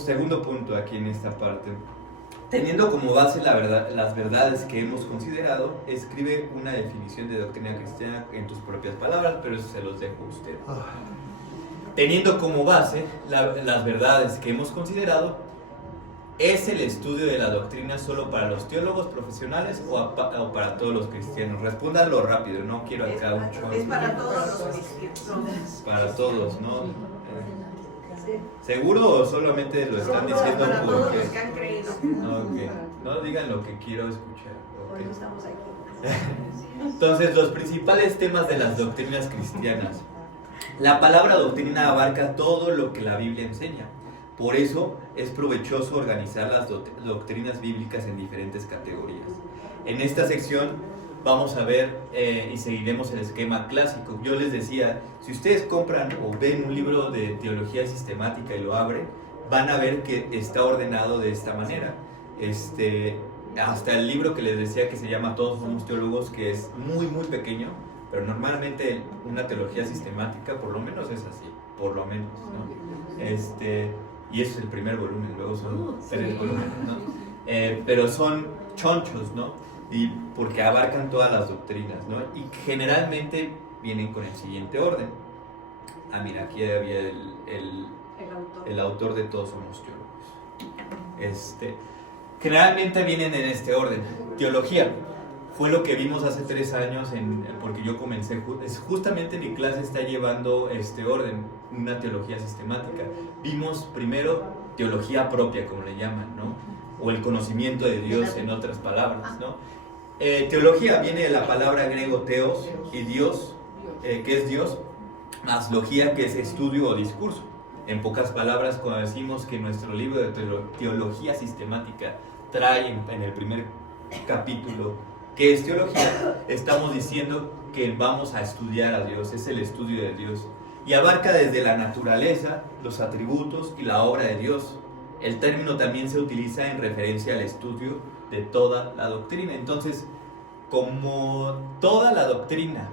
Segundo punto aquí en esta parte. Teniendo como base las verdades que hemos considerado, escribe una definición de doctrina cristiana en tus propias palabras, pero eso se los dejo a ustedes. Teniendo como base las verdades que hemos considerado, ¿es el estudio de la doctrina solo para los teólogos profesionales o para todos los cristianos? Respóndanlo rápido, no quiero acá un chorro. Es para todos los cristianos. Para todos, ¿no? ¿Seguro o solamente lo están diciendo Para todos porque...? los que han creído. Ok, no digan lo que quiero escuchar. Por eso Ok. estamos aquí. Entonces, los principales temas de las doctrinas cristianas. La palabra doctrina abarca todo lo que la Biblia enseña. Por eso es provechoso organizar las doctrinas bíblicas en diferentes categorías. En esta sección vamos a ver y seguiremos el esquema clásico. Yo les decía, si ustedes compran o ven un libro de teología sistemática y lo abren, van a ver que está ordenado de esta manera. Hasta el libro que les decía que se llama Todos somos teólogos, que es muy muy pequeño, pero normalmente una teología sistemática por lo menos es así, por lo menos, ¿no? y ese es el primer volumen, luego son Sí. 3 volúmenes, ¿no? Pero son chonchos, ¿no? Y porque abarcan todas las doctrinas, ¿no? Y generalmente vienen con el siguiente orden. Ah, mira, aquí había el autor de Todos Somos Teólogos. Generalmente vienen en este orden. Teología. Fue lo que vimos hace 3 años, porque yo comencé, justamente mi clase está llevando este orden, una teología sistemática. Vimos primero teología propia, como le llaman, ¿no? O el conocimiento de Dios, en otras palabras, ¿no? Teología viene de la palabra griego teos y Dios, que es Dios, más logía, que es estudio o discurso. En pocas palabras, cuando decimos que nuestro libro de teología sistemática trae en el primer capítulo ¿qué es teología? Estamos diciendo que vamos a estudiar a Dios, es el estudio de Dios. Y abarca desde la naturaleza, los atributos y la obra de Dios. El término también se utiliza en referencia al estudio de toda la doctrina. Entonces, como toda la doctrina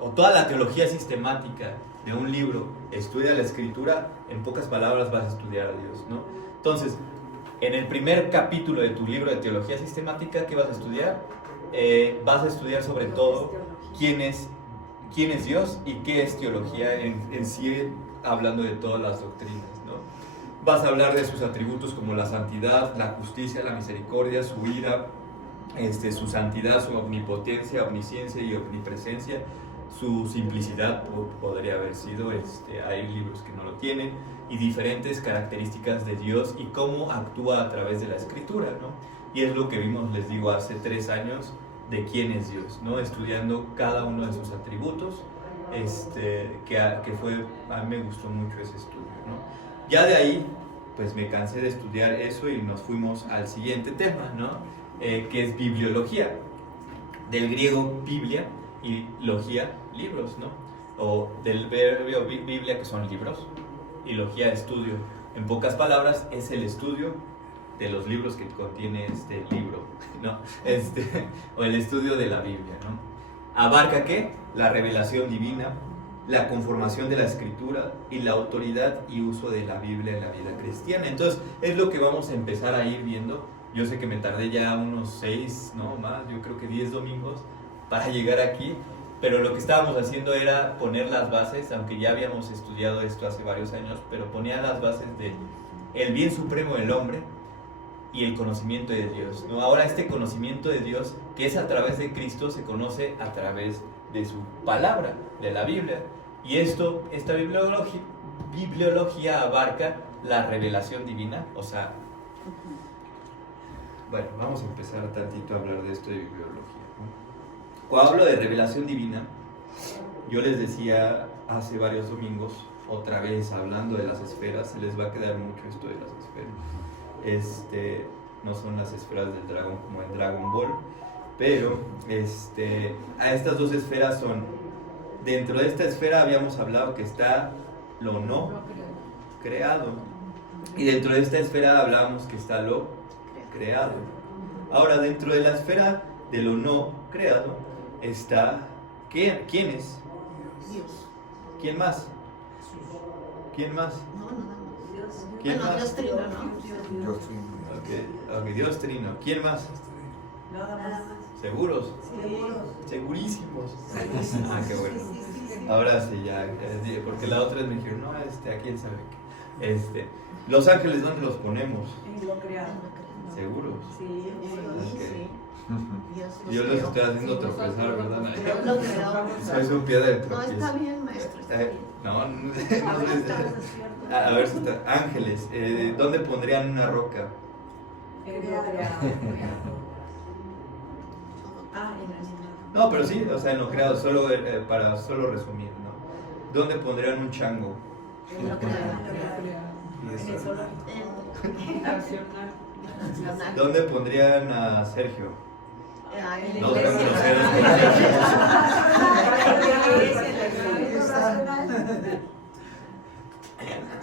o toda la teología sistemática de un libro estudia la Escritura, en pocas palabras vas a estudiar a Dios, ¿no? Entonces, en el primer capítulo de tu libro de teología sistemática, ¿qué vas a estudiar? Vas a estudiar sobre todo quién es Dios y qué es teología en sí, hablando de todas las doctrinas, ¿no? Vas a hablar de sus atributos como la santidad, la justicia, la misericordia, su ira, su santidad, su omnipotencia, omnisciencia y omnipresencia, su simplicidad podría haber sido, hay libros que no lo tienen, y diferentes características de Dios y cómo actúa a través de la Escritura, ¿no? Y es lo que vimos, les digo, hace 3 años, de quién es Dios, ¿no? Estudiando cada uno de sus atributos, que fue, a mí me gustó mucho ese estudio, ¿no? Ya de ahí, pues me cansé de estudiar eso y nos fuimos al siguiente tema, ¿no? Que es bibliología, del griego biblia y logía, libros, ¿no? O del verbio biblia, que son libros, y logía, estudio. En pocas palabras, es el estudio de los libros que contiene este libro, ¿no? O el estudio de la Biblia, ¿no? ¿Abarca qué? La revelación divina, la conformación de la Escritura y la autoridad y uso de la Biblia en la vida cristiana. Entonces, es lo que vamos a empezar a ir viendo. Yo sé que me tardé ya unos 6, no más, yo creo que 10 domingos para llegar aquí, pero lo que estábamos haciendo era poner las bases, aunque ya habíamos estudiado esto hace varios años, pero ponía las bases de el bien supremo del hombre y el conocimiento de Dios, ¿no? Ahora este conocimiento de Dios, que es a través de Cristo, se conoce a través de su palabra, de la Biblia. Y esta bibliología abarca la revelación divina, o sea, bueno, vamos a empezar tantito a hablar de esto de bibliología, ¿no? Cuando hablo de revelación divina, yo les decía hace varios domingos, otra vez hablando de las esferas, se les va a quedar mucho esto de las esferas. No son las esferas del dragón como en Dragon Ball, pero a estas 2 esferas son, dentro de esta esfera habíamos hablado que está lo no creado, y dentro de esta esfera hablábamos que está lo creado. Ahora, dentro de la esfera de lo no creado está, ¿quién es? Dios. ¿Quién más? ¿Quién más? No, nada más. Dios. ¿Quién Bueno, más? Dios trino, ¿no? Yo soy Ok, Dios trino. ¿Quién más? Nada más. ¿Seguros? Seguros. Segurísimos. Ah, qué bueno. Ahora sí, ya, porque la otra vez me dijeron, no, ¿a quién sabe qué? Los ángeles, ¿dónde los ponemos? En lo creado. ¿Seguros? Sí, Ok. Sí. Dios Yo los creó. estoy haciendo tropezar, ¿verdad? Dios lo creó. Soy su piedra de No, tropiezo. está bien, maestro, está bien. No, A ver si estamos cierto. a ver si está. Ángeles, ¿dónde pondrían una roca? En lo creado. Ah, en el No, pero sí, o sea, en lo creado, para solo resumir, ¿no? ¿Dónde pondrían un chango? Él lo creó. En el solo. ¿Dónde pondrían a Sergio? Ay, No, iglesia. pero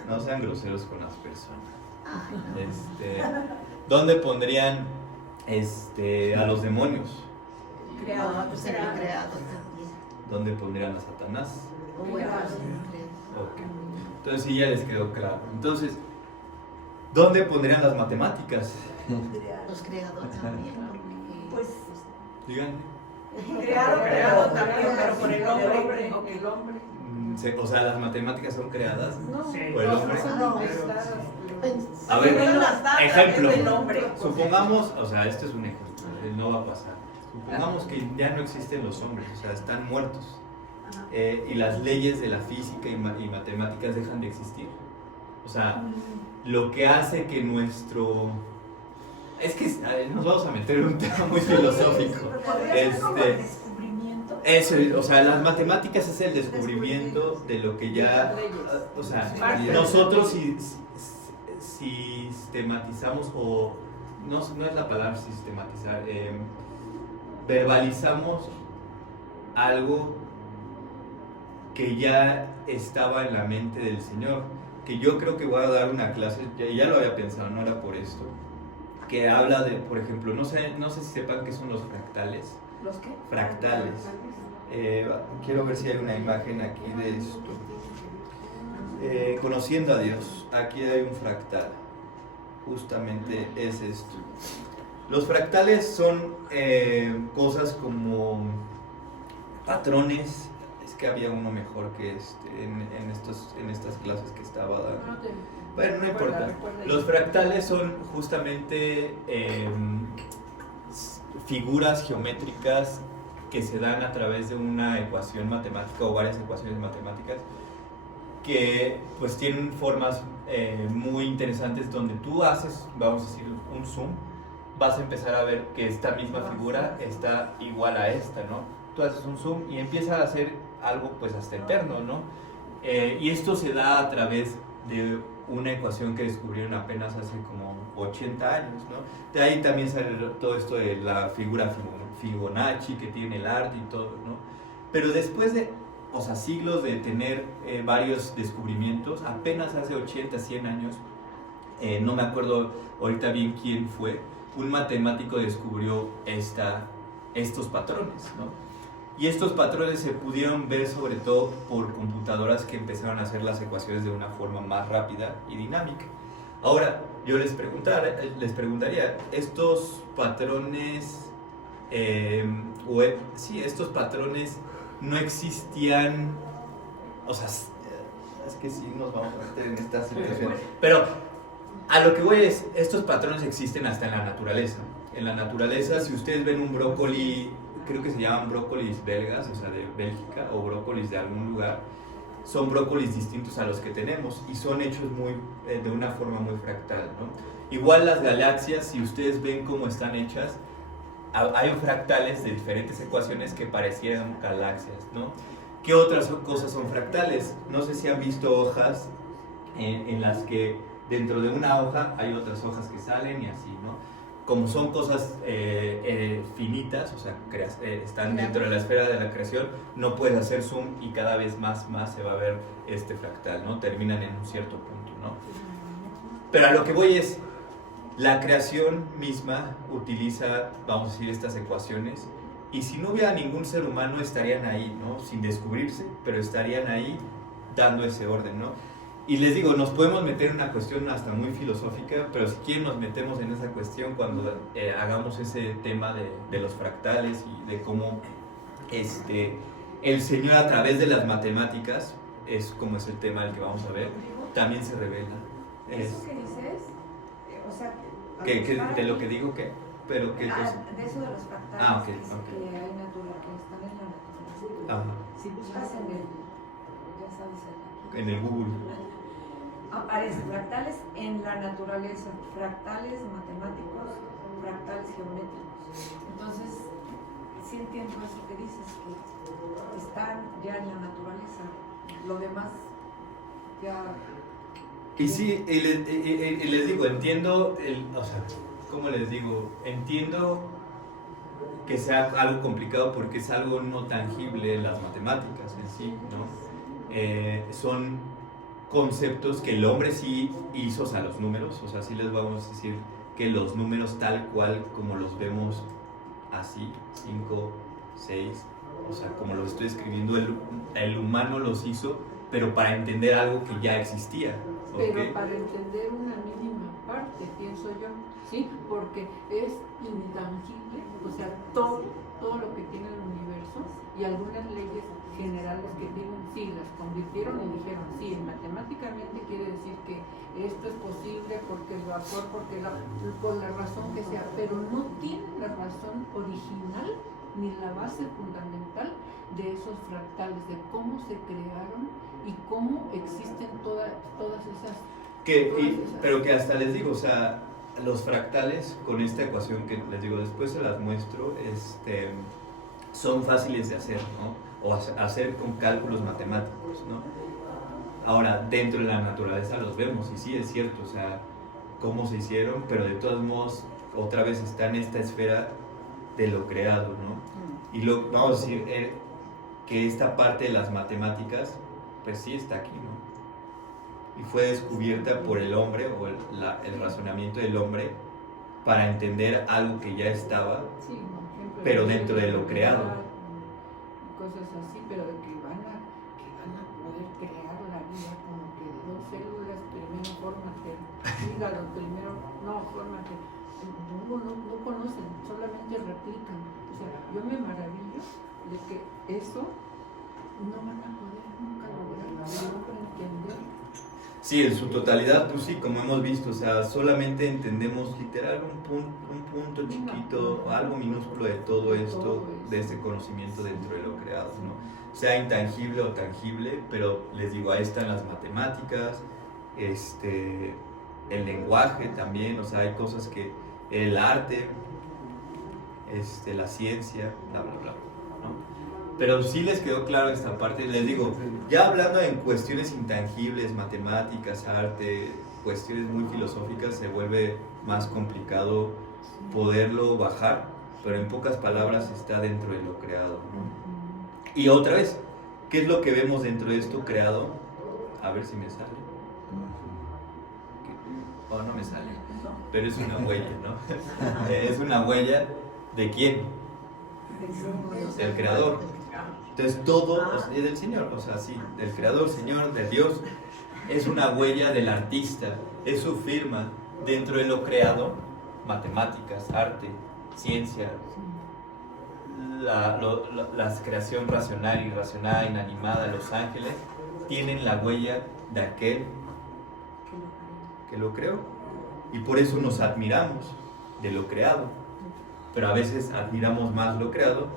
no sean groseros con las personas. Ay, no. ¿Dónde pondrían a los demonios? No, pues él lo creado también. ¿Dónde pondrían a Satanás? O bueno, sí, lo creó. Ok. Entonces sí, ya les quedó claro. Entonces, ¿Dónde pondrían las matemáticas? Los creadores también, porque Pues Díganme. creado también, pero por el hombre. El hombre. O sea, las matemáticas son creadas No, Sí. por el no, hombre. son No. inventadas, pues, A ver, Primero las datas ejemplo. es del hombre. Supongamos, o sea, este es un ejemplo, no va a pasar. Supongamos que ya no existen los hombres, o sea, están muertos. Y las leyes de la física y matemáticas dejan de existir. O sea, lo que hace que nuestro... Es que a ver, nos vamos a meter en un tema muy filosófico. Podría ser como el Este, descubrimiento. eso, o sea, las matemáticas es el descubrimiento de lo que ya... O sea, nosotros si sistematizamos o... No es la palabra sistematizar, verbalizamos algo que ya estaba en la mente del Señor, que yo creo que voy a dar una clase, ya lo había pensado, no era por esto, que habla de, por ejemplo, no sé si sepan qué son los fractales. ¿Los qué? Fractales. Quiero ver si hay una imagen aquí de esto. Conociendo a Dios, aquí hay un fractal, justamente es esto. Los fractales son cosas como patrones. Es que había uno mejor que en estas clases que estaba dando. Bueno, no importa. Los fractales son justamente figuras geométricas que se dan a través de una ecuación matemática o varias ecuaciones matemáticas que pues tienen formas muy interesantes donde tú haces, vamos a decir, un zoom, vas a empezar a ver que esta misma figura está igual a esta, ¿no? Tú haces un zoom y empieza a hacer algo pues hasta eterno, ¿no? Y esto se da a través de una ecuación que descubrieron apenas hace como 80 años, ¿no? De ahí también sale todo esto de la figura Fibonacci que tiene el arte y todo, ¿no? Pero después de, o sea, siglos de tener varios descubrimientos, apenas hace 80, 100 años, no me acuerdo ahorita bien quién fue, un matemático descubrió estos patrones, ¿no? Y estos patrones se pudieron ver sobre todo por computadoras que empezaron a hacer las ecuaciones de una forma más rápida y dinámica. Ahora, yo les preguntaría, estos patrones, estos patrones no existían, o sea, es que sí nos vamos a meter en esta situación, pero a lo que voy es, estos patrones existen hasta en la naturaleza. En la naturaleza, si ustedes ven un brócoli, creo que se llaman brócolis belgas, o sea, de Bélgica, o brócolis de algún lugar, son brócolis distintos a los que tenemos y son hechos de una forma muy fractal, ¿no? Igual las galaxias, si ustedes ven cómo están hechas, hay fractales de diferentes ecuaciones que parecieran galaxias, ¿no? ¿Qué otras cosas son fractales? No sé si han visto hojas en las que dentro de una hoja hay otras hojas que salen y así, ¿no? Como son cosas finitas, o sea, están dentro de la esfera de la creación, no puedes hacer zoom y cada vez más se va a ver este fractal, ¿no? Terminan en un cierto punto, ¿no? Pero a lo que voy es, la creación misma utiliza, vamos a decir, estas ecuaciones, y si no hubiera ningún ser humano estarían ahí, ¿no? Sin descubrirse, pero estarían ahí dando ese orden, ¿no? Y les digo, nos podemos meter en una cuestión hasta muy filosófica, pero si quieren nos metemos en esa cuestión cuando hagamos ese tema de los fractales y de cómo el Señor a través de las matemáticas, es como es el tema del que vamos a ver, también se revela. ¿Eso que dices? O sea, ¿De lo que digo qué? Pero ¿qué cosa? de eso de los fractales, Ah, ok, dice ok. que hay natural, que están en la naturaleza. Ajá, Si buscas en el, ya sabes, en el Google. aparece fractales en la naturaleza, fractales matemáticos, fractales geométricos. Entonces, sí entiendo eso que dices, que están ya en la naturaleza. Lo demás ya... Y sí, y les digo, entiendo, o sea, ¿cómo les digo? Entiendo que sea algo complicado porque es algo no tangible las matemáticas en sí, ¿no? Son conceptos que el hombre sí hizo, o sea, los números, o sea, sí les vamos a decir que los números tal cual como los vemos así, 5, 6, o sea, como los estoy escribiendo, el humano los hizo, pero para entender algo que ya existía, Pero ¿ok? para entender una mínima parte, pienso yo, ¿sí? Porque es intangible, o sea, todo lo que tiene el universo y algunas leyes generales que tienen, sí, las convirtieron y dijeron, sí, matemáticamente quiere decir que esto es posible porque el vapor, por la razón que sea, pero no tiene la razón original ni la base fundamental de esos fractales, de cómo se crearon y cómo existen todas esas... Pero que hasta les digo, o sea, los fractales con esta ecuación que les digo, después se las muestro, son fáciles de hacer, ¿no? O hacer con cálculos matemáticos, ¿no? Ahora, dentro de la naturaleza los vemos, y sí, es cierto, o sea, cómo se hicieron, pero de todos modos, otra vez está en esta esfera de lo creado, ¿no? Y vamos a decir que esta parte de las matemáticas, pues sí está aquí, ¿no? Y fue descubierta por el hombre, o el razonamiento del hombre, para entender algo que ya estaba, Sí, por ejemplo, pero dentro de lo creado. Cosas así, pero de que van a poder crear la vida como que de dos células, primero fórmate el hígado, primero no fórmate. No conocen, solamente replican. O sea, yo me maravillo de que eso no van a poder nunca lograr, nunca entender. Sí, en su totalidad, pues sí, como hemos visto, o sea, solamente entendemos literal un punto chiquito, algo minúsculo de todo esto, de este conocimiento dentro de lo creado, ¿no? Sea intangible o tangible, pero les digo, ahí están las matemáticas, el lenguaje también, o sea, hay cosas que, el arte, la ciencia, bla, bla, bla, ¿no? Pero sí les quedó claro esta parte, les digo, ya hablando en cuestiones intangibles, matemáticas, arte, cuestiones muy filosóficas, se vuelve más complicado poderlo bajar, pero en pocas palabras está dentro de lo creado, ¿no? Y otra vez, ¿qué es lo que vemos dentro de esto creado? A ver si me sale. Oh, no me sale, pero es una huella, ¿no? Es una huella ¿de quién? Del Creador. Entonces todo es del Señor, o sea, sí, del Creador, Señor, de Dios. Es una huella del artista, es su firma dentro de lo creado, matemáticas, arte, ciencia, la creación racional, irracional, inanimada, los ángeles, tienen la huella de aquel que lo creó. Y por eso nos admiramos de lo creado. Pero a veces admiramos más lo creado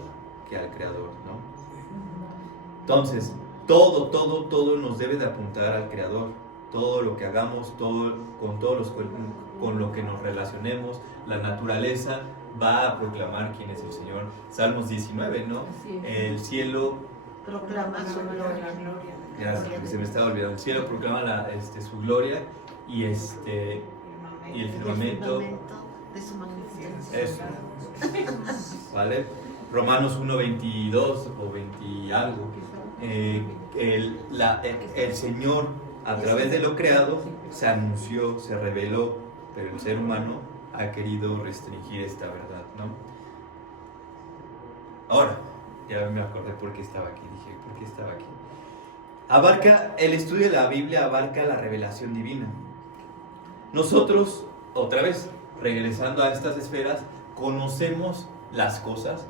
que al Creador, ¿no? Entonces, todo nos debe de apuntar al Creador. Todo lo que hagamos, con lo que nos relacionemos, la naturaleza va a proclamar quién es el Señor. Salmos 19, ¿no? El cielo proclama su gloria. Ya, se me estaba olvidando. El cielo proclama su gloria y el firmamento de su magnificencia. Eso. ¿Vale? Romanos 1:22 o 20 algo. El Señor, a través de lo creado, se anunció, se reveló, pero el ser humano ha querido restringir esta verdad, ¿no? Ahora, ya me acordé por qué estaba aquí. Dije, ¿por qué estaba aquí? El estudio de la Biblia abarca la revelación divina. Nosotros, otra vez, regresando a estas esferas, conocemos las cosas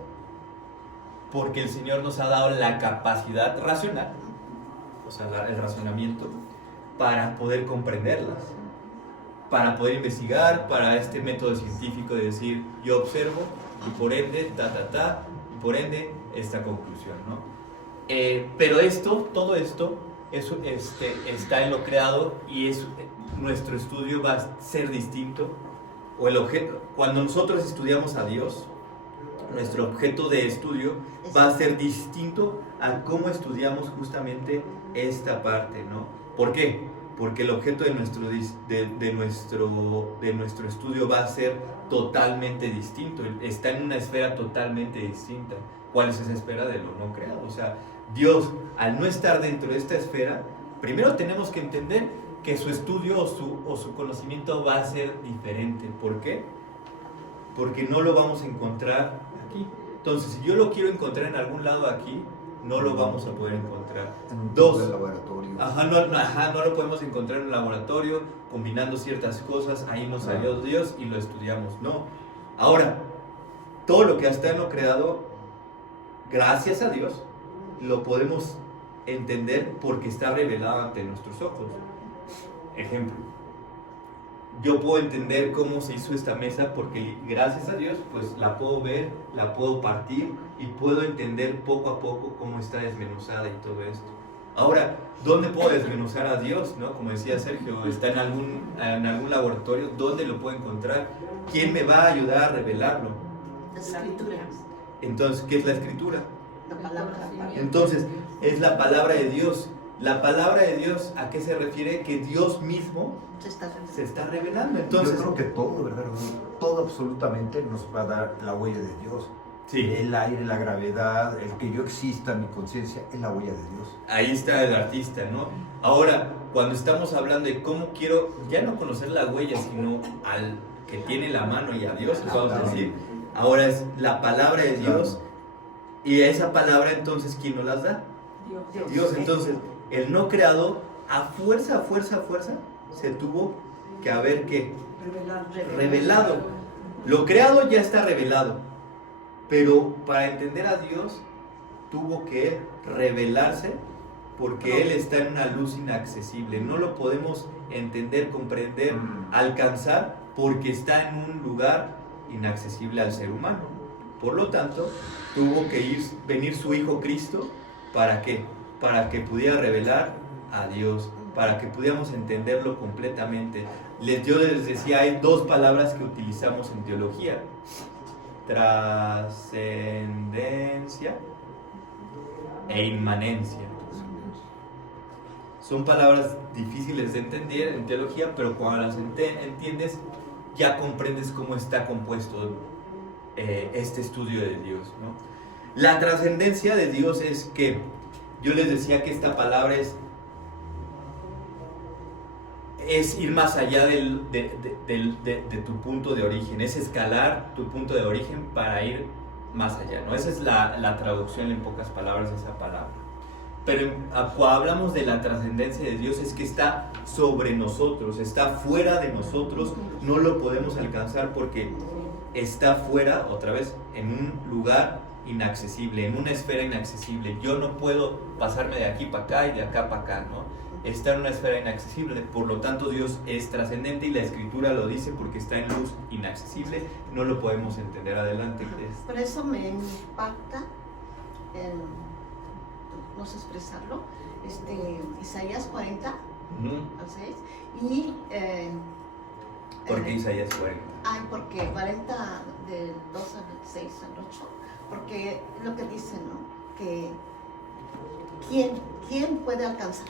porque el Señor nos ha dado la capacidad racional, o sea, el razonamiento, para poder comprenderlas, para poder investigar, para este método científico de decir, yo observo y por ende, y por ende, esta conclusión, ¿no? Pero todo esto está en lo creado y nuestro estudio va a ser distinto, o el objeto, cuando nosotros estudiamos a Dios, nuestro objeto de estudio va a ser distinto a cómo estudiamos justamente esta parte, ¿no? ¿Por qué? Porque el objeto de nuestro estudio va a ser totalmente distinto, está en una esfera totalmente distinta. ¿Cuál es esa esfera de lo no creado? O sea, Dios, al no estar dentro de esta esfera, primero tenemos que entender que su estudio o su conocimiento va a ser diferente. ¿Por qué? Porque no lo vamos a encontrar aquí. Entonces, si yo lo quiero encontrar en algún lado aquí, no lo vamos a poder encontrar. En un Dos, tipo de laboratorio. No lo podemos encontrar en un laboratorio, combinando ciertas cosas, ahí nos salió Dios y lo estudiamos. No. Ahora, todo lo que está en lo creado, gracias a Dios, lo podemos entender porque está revelado ante nuestros ojos. Ejemplo, yo puedo entender cómo se hizo esta mesa porque gracias a Dios pues la puedo ver, la puedo partir y puedo entender poco a poco cómo está desmenuzada y todo esto. Ahora, ¿dónde puedo desmenuzar a Dios? ¿No? Como decía Sergio, está en algún laboratorio. ¿Dónde lo puedo encontrar? ¿Quién me va a ayudar a revelarlo? Las escrituras, Entonces, ¿qué es la escritura? la palabra. Entonces, es la palabra de Dios. La palabra de Dios, ¿a qué se refiere? Que Dios mismo se está revelando. Entonces, yo creo que todo, ¿verdad? Todo absolutamente nos va a dar la huella de Dios. sí, El aire, la gravedad, el que yo exista en mi conciencia, es la huella de Dios. ahí está el artista, ¿no? Ahora, cuando estamos hablando de cómo quiero ya no conocer la huella, sino al que tiene la mano y a Dios, les vamos a decir, ahora es la palabra de Dios, y esa palabra entonces, ¿quién nos las da? Dios. Entonces, el no creado, a fuerza, se tuvo que haber ¿qué? Revelado. Lo creado ya está revelado, pero para entender a Dios tuvo que revelarse porque Él está en una luz inaccesible. No lo podemos entender, comprender, alcanzar porque está en un lugar inaccesible al ser humano. Por lo tanto, tuvo que venir su Hijo Cristo. ¿Para qué? Para que pudiera revelar a Dios, para que pudiéramos entenderlo completamente. Yo les decía, hay dos palabras que utilizamos en teología: trascendencia e inmanencia. Son palabras difíciles de entender en teología, pero cuando las entiendes, ya comprendes cómo está compuesto este estudio de Dios, ¿no? La trascendencia de Dios es que, yo les decía que esta palabra es ir más allá de tu punto de origen, es escalar tu punto de origen para ir más allá, ¿no? Esa es la traducción en pocas palabras de esa palabra. Pero cuando hablamos de la trascendencia de Dios es que está sobre nosotros, está fuera de nosotros, no lo podemos alcanzar porque está fuera, otra vez, en un lugar inaccesible, en una esfera inaccesible. Yo no puedo pasarme de aquí para acá y de acá para acá, ¿no? Está en una esfera inaccesible, por lo tanto Dios es trascendente y la Escritura lo dice porque está en luz inaccesible, no lo podemos entender. Adelante. Por eso me impacta, no sé expresarlo, Isaías 40, al 6, y... ¿Por qué Isaías 40? Porque 40 del 2 al 6 al 8, porque lo que dice, ¿no? Que ¿quién puede alcanzar?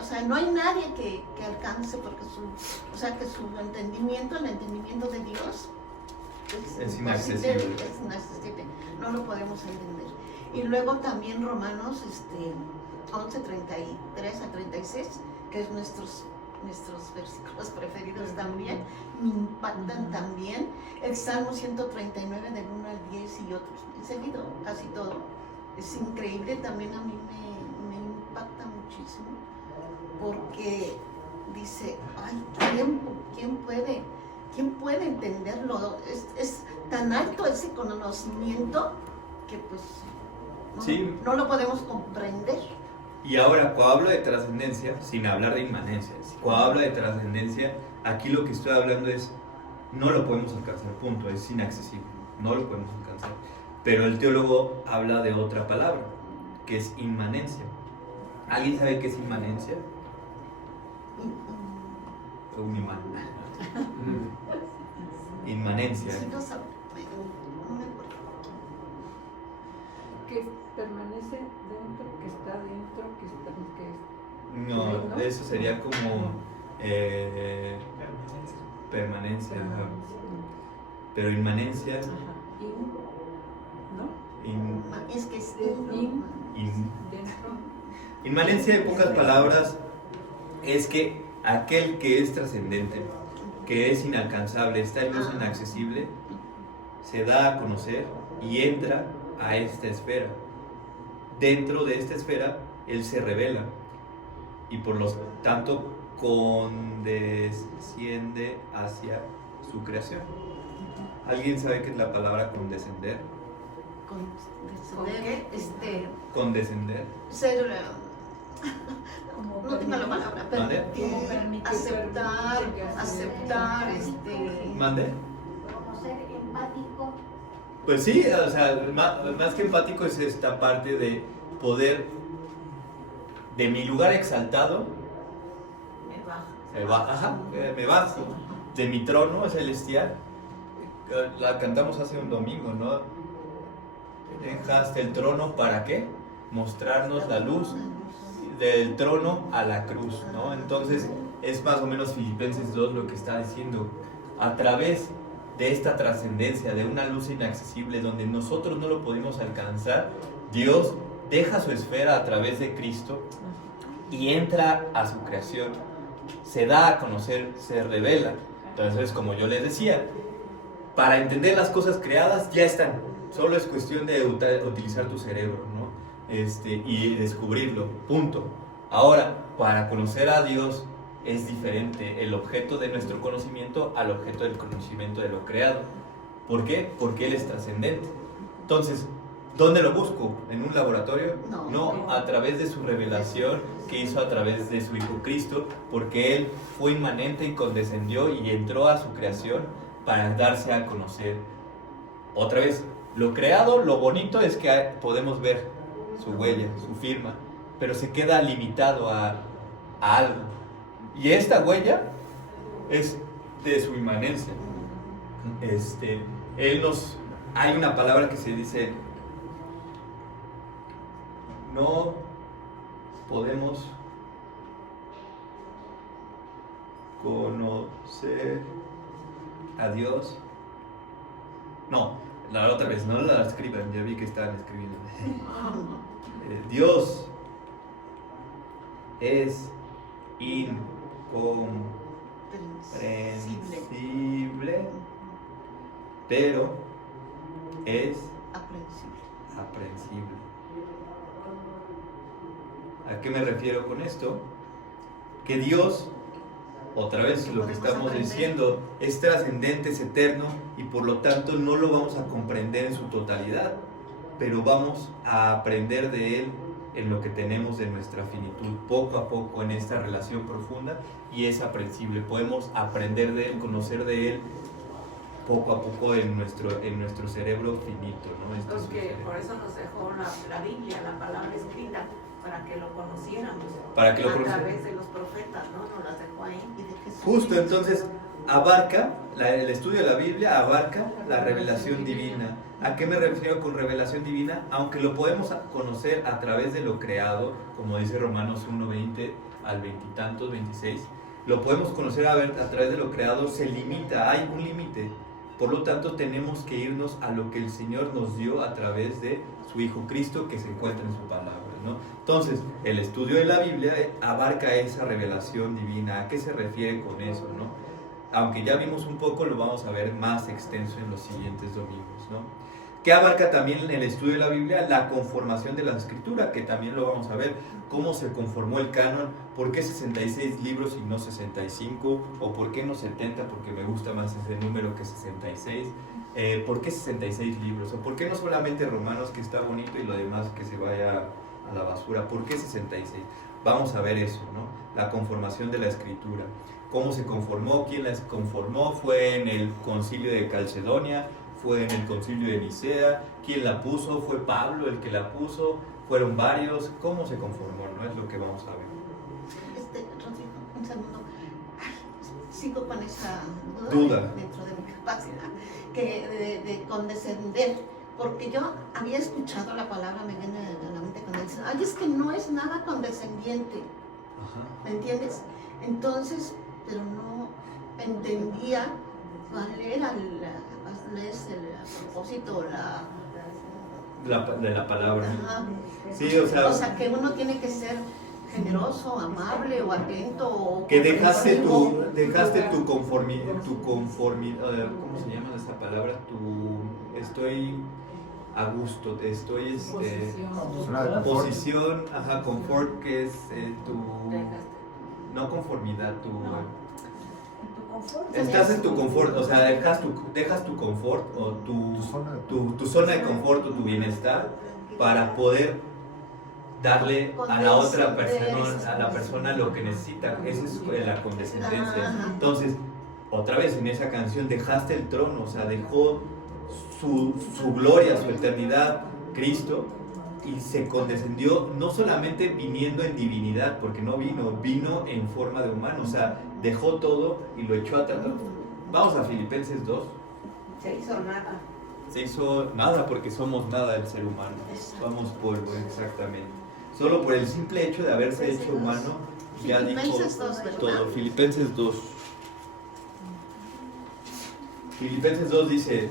O sea, no hay nadie que alcance porque que su entendimiento, el entendimiento de Dios es inaccesible. No lo podemos entender. Y luego también Romanos 11, 33 a 36, que es nuestros versículos preferidos también, me impactan también. El Salmo 139 del 1 al 10 y otros, he seguido casi todo. Es increíble, también a mí me impacta muchísimo, porque dice, ay, ¿quién puede entenderlo? Es tan alto ese conocimiento que pues no lo podemos comprender. Y ahora, cuando hablo de trascendencia, sin hablar de inmanencia, cuando hablo de trascendencia, aquí lo que estoy hablando es, no lo podemos alcanzar, punto, es inaccesible, no lo podemos alcanzar. Pero el teólogo habla de otra palabra, que es inmanencia. ¿Alguien sabe qué es inmanencia? Un imán. Inmanencia. Sí, no sabe, no me acuerdo. Que permanece dentro, que está dentro, que No, eso sería como permanencia. Pero inmanencia. ¿No? Es que es Inmanencia, en pocas palabras, es que aquel que es trascendente, que es inalcanzable, está en luz inaccesible, se da a conocer y entra a esta esfera. dentro de esta esfera Él se revela y por lo tanto condesciende hacia su creación. ¿Alguien sabe qué es la palabra condescender? Condescender, Condescender. ser, no tengo la palabra, pero ¿Mande? aceptar, ¿Mande? Como ser empático. Pues sí, o sea, más que empático es esta parte de poder, de mi lugar exaltado, me bajo, de mi trono celestial. La cantamos hace un domingo, ¿no? Dejaste el trono, ¿para qué? Mostrarnos la luz del trono a la cruz, ¿no? Entonces es más o menos Filipenses 2 lo que está diciendo. A través de esta trascendencia, de una luz inaccesible donde nosotros no lo podemos alcanzar, Dios deja su esfera a través de Cristo y entra a su creación, se da a conocer, se revela. Entonces, como yo les decía, para entender las cosas creadas ya están, solo es cuestión de utilizar tu cerebro, ¿no? Y descubrirlo, punto. Ahora, para conocer a Dios es diferente el objeto de nuestro conocimiento al objeto del conocimiento de lo creado. ¿Por qué? Porque Él es trascendente. Entonces, ¿dónde lo busco? ¿En un laboratorio? No, a través de su revelación que hizo a través de su Hijo Cristo, porque Él fue inmanente y condescendió y entró a su creación para darse a conocer. Otra vez, lo creado, lo bonito es que podemos ver su huella, su firma, pero se queda limitado a algo. Y esta huella es de su inmanencia. Hay una palabra que se dice, no podemos conocer a Dios. No, la otra vez, no la escriban, ya vi que estaban escribiendo. Dios es incomprensible, pero es aprensible. ¿A qué me refiero con esto? Que Dios, otra vez lo que estamos diciendo, es trascendente, es eterno y por lo tanto no lo vamos a comprender en su totalidad, pero vamos a aprender de Él en lo que tenemos de nuestra finitud, poco a poco en esta relación profunda, y es aprensible. Podemos aprender de Él, conocer de Él poco a poco en nuestro cerebro finito, ¿no? Porque por eso nos dejó la Biblia, la palabra escrita, para que lo conociéramos. Para que lo a conociéramos. través de los profetas, ¿no? Nos las dejó ahí. Justo, entonces, abarca, el estudio de la Biblia abarca la revelación divina. ¿A qué me refiero con revelación divina? Aunque lo podemos conocer a través de lo creado, como dice Romanos 1:20 al 20 y tantos, 26, lo podemos conocer a través de lo creado, se limita, hay un límite. Por lo tanto, tenemos que irnos a lo que el Señor nos dio a través de su Hijo Cristo, que se encuentra en su palabra, ¿no? Entonces, el estudio de la Biblia abarca esa revelación divina. ¿A qué se refiere con eso, no? Aunque ya vimos un poco, lo vamos a ver más extenso en los siguientes domingos, ¿no? ¿Qué abarca también en el estudio de la Biblia? La conformación de la Escritura, que también lo vamos a ver. Cómo se conformó el canon, por qué 66 libros y no 65, o por qué no 70, porque me gusta más ese número que 66. ¿Por qué 66 libros? ¿O por qué no solamente Romanos, que está bonito, y lo demás que se vaya a la basura? ¿Por qué 66? Vamos a ver eso, ¿no? La conformación de la Escritura. ¿Cómo se conformó? ¿Quién la conformó? ¿Fue en el concilio de Calcedonia? ¿Fue en el concilio de Nicea? ¿Quién la puso? ¿Fue Pablo el que la puso? ¿Fueron varios? ¿Cómo se conformó? ¿No? Es lo que vamos a ver. Rodrigo, un segundo. Ay, sigo con esa duda dentro de mi capacidad de condescender, porque yo había escuchado la palabra, me viene a la mente cuando dicen, ay, es que no es nada condescendiente. ¿Me entiendes? Entonces, pero no entendía cuál era el propósito, de la palabra. Ajá. Sí, o sea, que uno tiene que ser generoso, amable o atento. O que dejaste tu conformidad, ¿cómo se llama esa palabra? a gusto, estoy Zona de confort. posición, ajá, confort, que es tu, no conformidad, tu, estás en tu confort, o sea, dejas tu confort o tu zona de confort o tu bienestar para poder darle a la otra persona, a la persona lo que necesita. Esa es la condescendencia. Entonces, otra vez en esa canción dejaste el trono, o sea, dejó su gloria, su eternidad, Cristo, y se condescendió, no solamente viniendo en divinidad, porque no vino en forma de humano, o sea, dejó todo y lo echó atrás. Vamos a Filipenses 2. Se hizo nada. Se hizo nada porque somos nada el ser humano, somos polvo, exactamente. Solo por el simple hecho de haberse hecho humano, ya dijo Filipenses 2, ¿verdad? todo. Filipenses 2. Filipenses 2 dice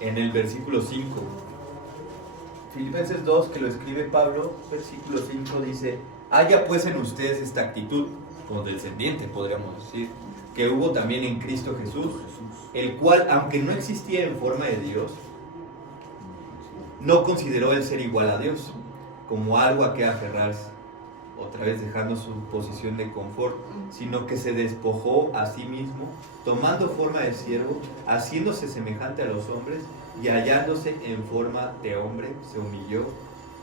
en el versículo 5. Filipenses 2, que lo escribe Pablo, versículo 5 dice: haya pues en ustedes esta actitud condescendiente, podríamos decir, que hubo también en Cristo Jesús, el cual, aunque no existía en forma de Dios, no consideró el ser igual a Dios como algo a que aferrarse, otra vez dejando su posición de confort, sino que se despojó a sí mismo, tomando forma de siervo, haciéndose semejante a los hombres, y hallándose en forma de hombre, se humilló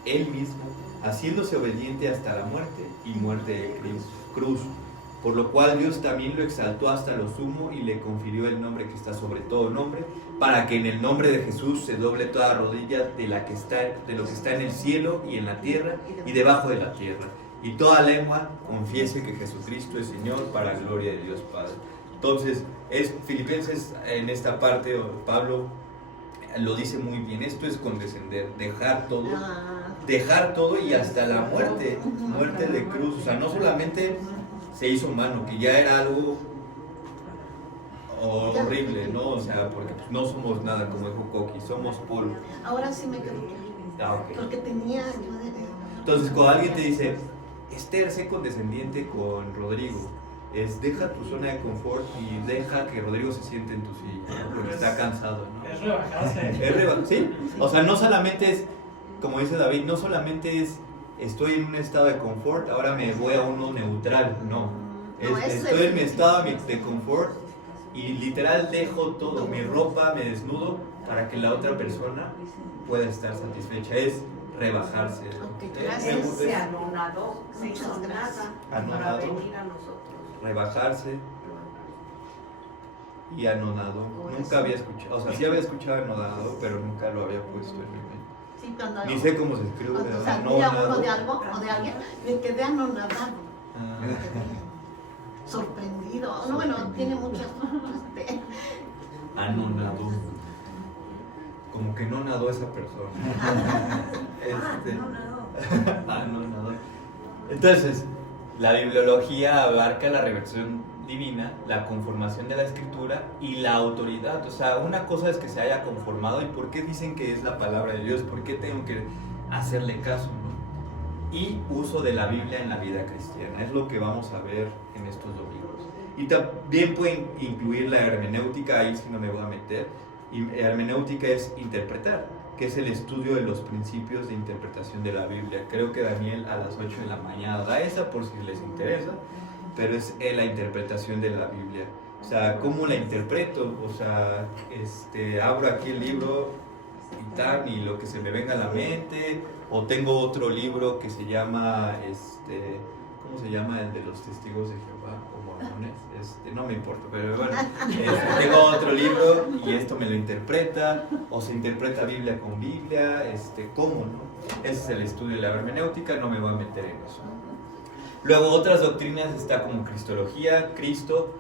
él mismo, haciéndose obediente hasta la muerte, y muerte de cruz. Por lo cual Dios también lo exaltó hasta lo sumo y le confirió el nombre que está sobre todo nombre, para que en el nombre de Jesús se doble toda rodilla de lo que está en el cielo y en la tierra y debajo de la tierra, y toda lengua confiese que Jesucristo es Señor, para la gloria de Dios Padre. Entonces, Filipenses en esta parte, Pablo lo dice muy bien, esto es condescender, dejar todo y hasta la muerte de cruz. O sea, no solamente se hizo humano, que ya era algo horrible, ¿no? O sea, porque pues, no somos nada, como dijo Coqui, somos polvo. Ahora sí me quedo Okay. porque tenía yo de... Entonces, cuando alguien te dice, Esther, sé condescendiente con Rodrigo, deja tu zona de confort y deja que Rodrigo se siente en tu silla, porque está cansado, ¿no? Es rebajarse. ¿Sí? O sea, no solamente es, como dice David, no solamente es estoy en un estado de confort, ahora me voy a uno neutral, no. Estoy en mi estado de confort y literal dejo todo, mi ropa, me desnudo para que la otra persona pueda estar satisfecha. Es rebajarse. Él se anonadó, se hizo nada para venir a nosotros. Rebajarse y anonado. Nunca había escuchado, o sea, sí había escuchado anonado, pero nunca lo había puesto en mi mente. Sí, cuando Ni sé cómo se escribe. cuando salía uno de algo o de alguien, me quedé anonadado. Me quedé sorprendido. No, bueno, tiene muchas Anonado. Como que no nadó esa persona. Anonado. Entonces, la bibliología abarca la revelación divina, la conformación de la escritura y la autoridad. O sea, una cosa es que se haya conformado y por qué dicen que es la palabra de Dios, por qué tengo que hacerle caso, ¿no? Y uso de la Biblia en la vida cristiana, es lo que vamos a ver en estos domingos. Y también pueden incluir la hermenéutica, ahí sí no me voy a meter. Y hermenéutica es interpretar, que es el estudio de los principios de interpretación de la Biblia. Creo que Daniel a las 8 de la mañana da esa por si les interesa, pero es la interpretación de la Biblia. O sea, ¿cómo la interpreto? O sea, abro aquí el libro y lo que se me venga a la mente, o tengo otro libro que se llama, ¿cómo se llama? El de los testigos de Jehová o mormones. No me importa, pero bueno, tengo otro libro y esto me lo interpreta, o se interpreta Biblia con Biblia, ¿cómo, no? Ese es el estudio de la hermenéutica, no me voy a meter en eso. Luego otras doctrinas está como cristología, Cristo,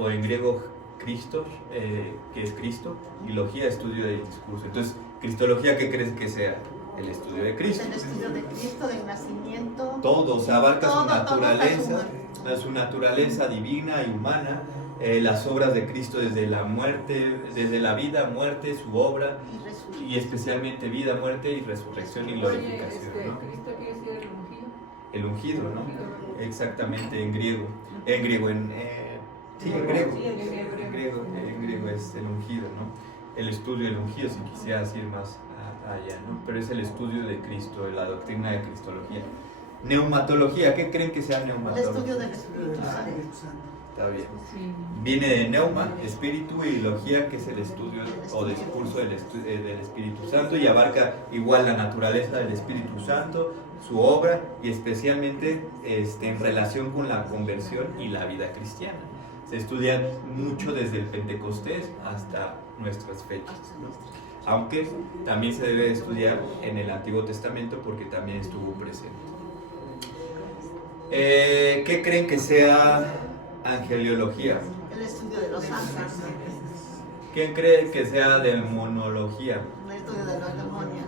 o en griego Christos, que es Cristo, y logía, estudio del discurso. Entonces, cristología, ¿qué crees que sea? El estudio de Cristo. El estudio de Cristo, del nacimiento. Todo, o sea, abarca todo, su naturaleza, todo su naturaleza divina y humana, las obras de Cristo desde la muerte, desde la vida, muerte, su obra, y especialmente vida, muerte y resurrección y glorificación, ¿no? ¿Cristo quiere decir el ungido? El ungido, ¿no? Exactamente, en griego, sí, en griego es el ungido, ¿no? El estudio del ungido, si quisieras ir más allá, ¿no? Pero es el estudio de Cristo, la doctrina de Cristología. Neumatología, ¿qué creen que sea El neumatología? estudio del Espíritu Santo. Está bien. Sí. Viene de neuma, espíritu, y logía, que es el estudio o discurso del Espíritu Santo, y abarca igual la naturaleza del Espíritu Santo, su obra, y especialmente en relación con la conversión y la vida cristiana. Se estudia mucho desde el Pentecostés hasta nuestras fechas, ¿no? Aunque también se debe estudiar en el Antiguo Testamento porque también estuvo presente. ¿Qué creen que sea angeliología? El estudio de los ángeles. ¿Quién cree que sea demonología? El estudio de los demonios.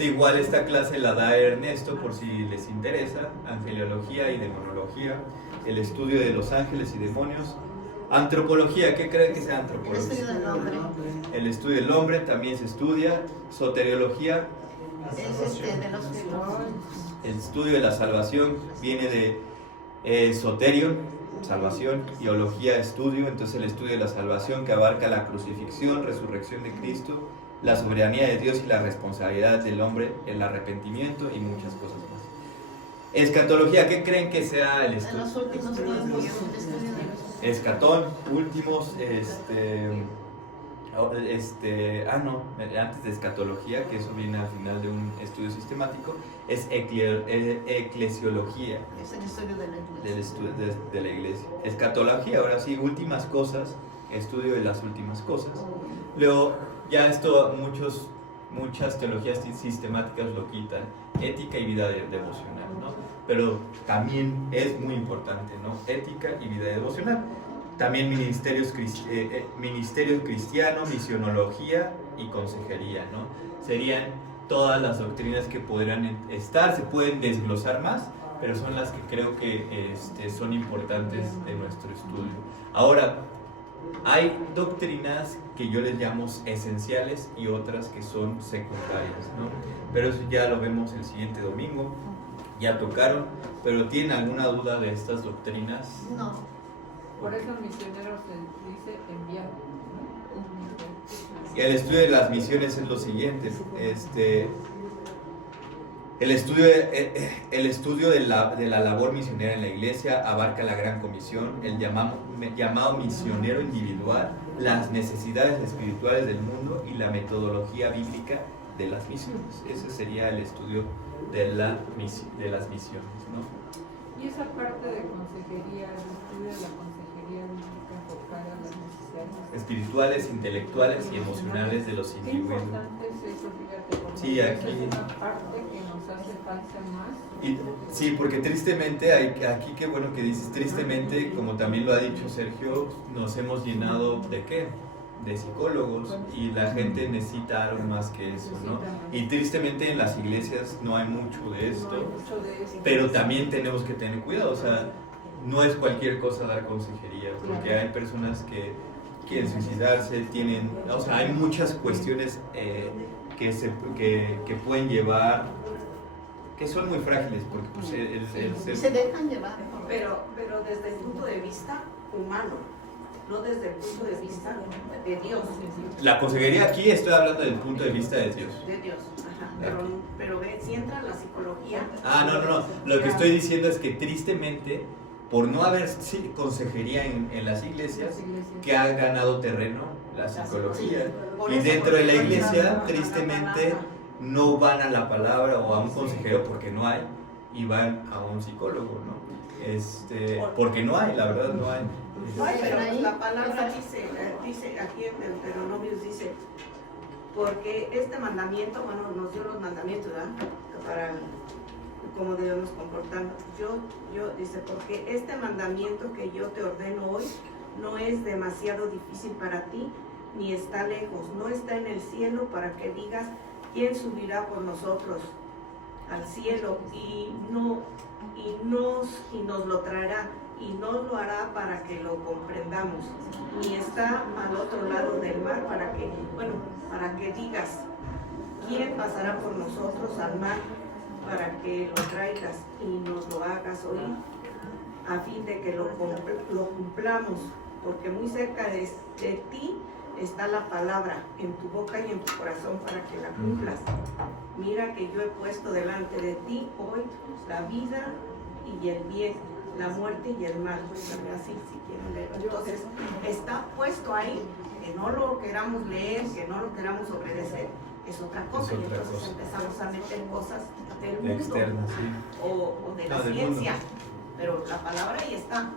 Igual esta clase la da Ernesto por si les interesa. Angeliología y demonología. El estudio de los ángeles y demonios. Antropología, ¿qué creen que sea El antropología? estudio del hombre. El estudio del hombre también se estudia. Soteriología, Es de los el estudio de la salvación, viene de soterion, salvación, y ología, estudio. Entonces el estudio de la salvación, que abarca la crucifixión, resurrección de Cristo, la soberanía de Dios y la responsabilidad del hombre, el arrepentimiento y muchas cosas más. Escatología, ¿qué creen que sea el En estudio? los últimos tiempos, el estudio de los Escatón, últimos, antes de escatología, que eso viene al final de un estudio sistemático, es eclesiología, es el estudio de la iglesia. del estudio de la iglesia. Escatología, ahora sí, últimas cosas, estudio de las últimas cosas. Luego, ya esto muchas teologías sistemáticas lo quitan, ética y vida devocional, ¿no? Pero también es muy importante, ¿no? Ética y vida devocional. También ministerio cristiano, misionología y consejería, ¿no? Serían todas las doctrinas que podrán estar, se pueden desglosar más, pero son las que creo que son importantes de nuestro estudio. Ahora, hay doctrinas que yo les llamo esenciales y otras que son secundarias, ¿no? Pero eso ya lo vemos el siguiente domingo, ya tocaron, pero ¿tienen alguna duda de estas doctrinas? No. Por eso el misionero se dice enviado, ¿no? Y el estudio de las misiones es lo siguiente, el estudio de la labor misionera en la iglesia abarca la gran comisión, el llamado misionero individual, las necesidades espirituales del mundo y la metodología bíblica de las misiones. Ese sería el estudio de las misiones, ¿no? Y esa parte de consejería, el estudio de la consejería bíblica enfocada a las necesidades Espirituales, intelectuales y emocionales de los Qué individuos. importante es eso, fíjate, porque Sí, esa aquí. es una parte que nos hace falta más. Sí, porque tristemente, aquí qué bueno que dices, tristemente, como también lo ha dicho Sergio, nos hemos llenado ¿de qué? De psicólogos, y la gente necesita algo más que eso, ¿no? Y tristemente en las iglesias no hay mucho de esto, pero también tenemos que tener cuidado, o sea, no es cualquier cosa dar consejería, porque hay personas que quieren suicidarse, o sea, hay muchas cuestiones que pueden llevar, que son muy frágiles, porque pues, se dejan llevar. Pero desde el punto de vista humano, no desde el punto de vista de Dios. La consejería aquí estoy hablando del punto de vista de Dios. De Dios, ajá. Pero ve, si entra la psicología. No. Lo que estoy diciendo es que tristemente, por no haber consejería en las iglesias, que ha ganado terreno la psicología. Y dentro de la iglesia, tristemente, no van a la palabra o a un consejero porque no hay, y van a un psicólogo, ¿no? Porque no hay, la verdad no hay. Pero la palabra dice aquí en Deuteronomios, dice, porque este mandamiento, bueno, nos dio los mandamientos, ¿verdad? Para cómo debemos comportarnos. Dice, porque este mandamiento que yo te ordeno hoy no es demasiado difícil para ti, ni está lejos, no está en el cielo para que digas, ¿quién subirá por nosotros al cielo? Y nos lo traerá, y no lo hará para que lo comprendamos, ni está al otro lado del mar para que digas, ¿quién pasará por nosotros al mar para que lo traigas y nos lo hagas oír, a fin de que lo cumplamos? Porque muy cerca de ti está la palabra en tu boca y en tu corazón para que la cumplas. Mira que yo he puesto delante de ti hoy la vida y el bien, la muerte y el mal. Así, si quieren leerlo. Entonces, está puesto ahí, que no lo queramos leer, que no lo queramos obedecer, es otra cosa. Y entonces empezamos a meter cosas del mundo externas, sí. o de la del ciencia. mundo. Pero la palabra ahí está.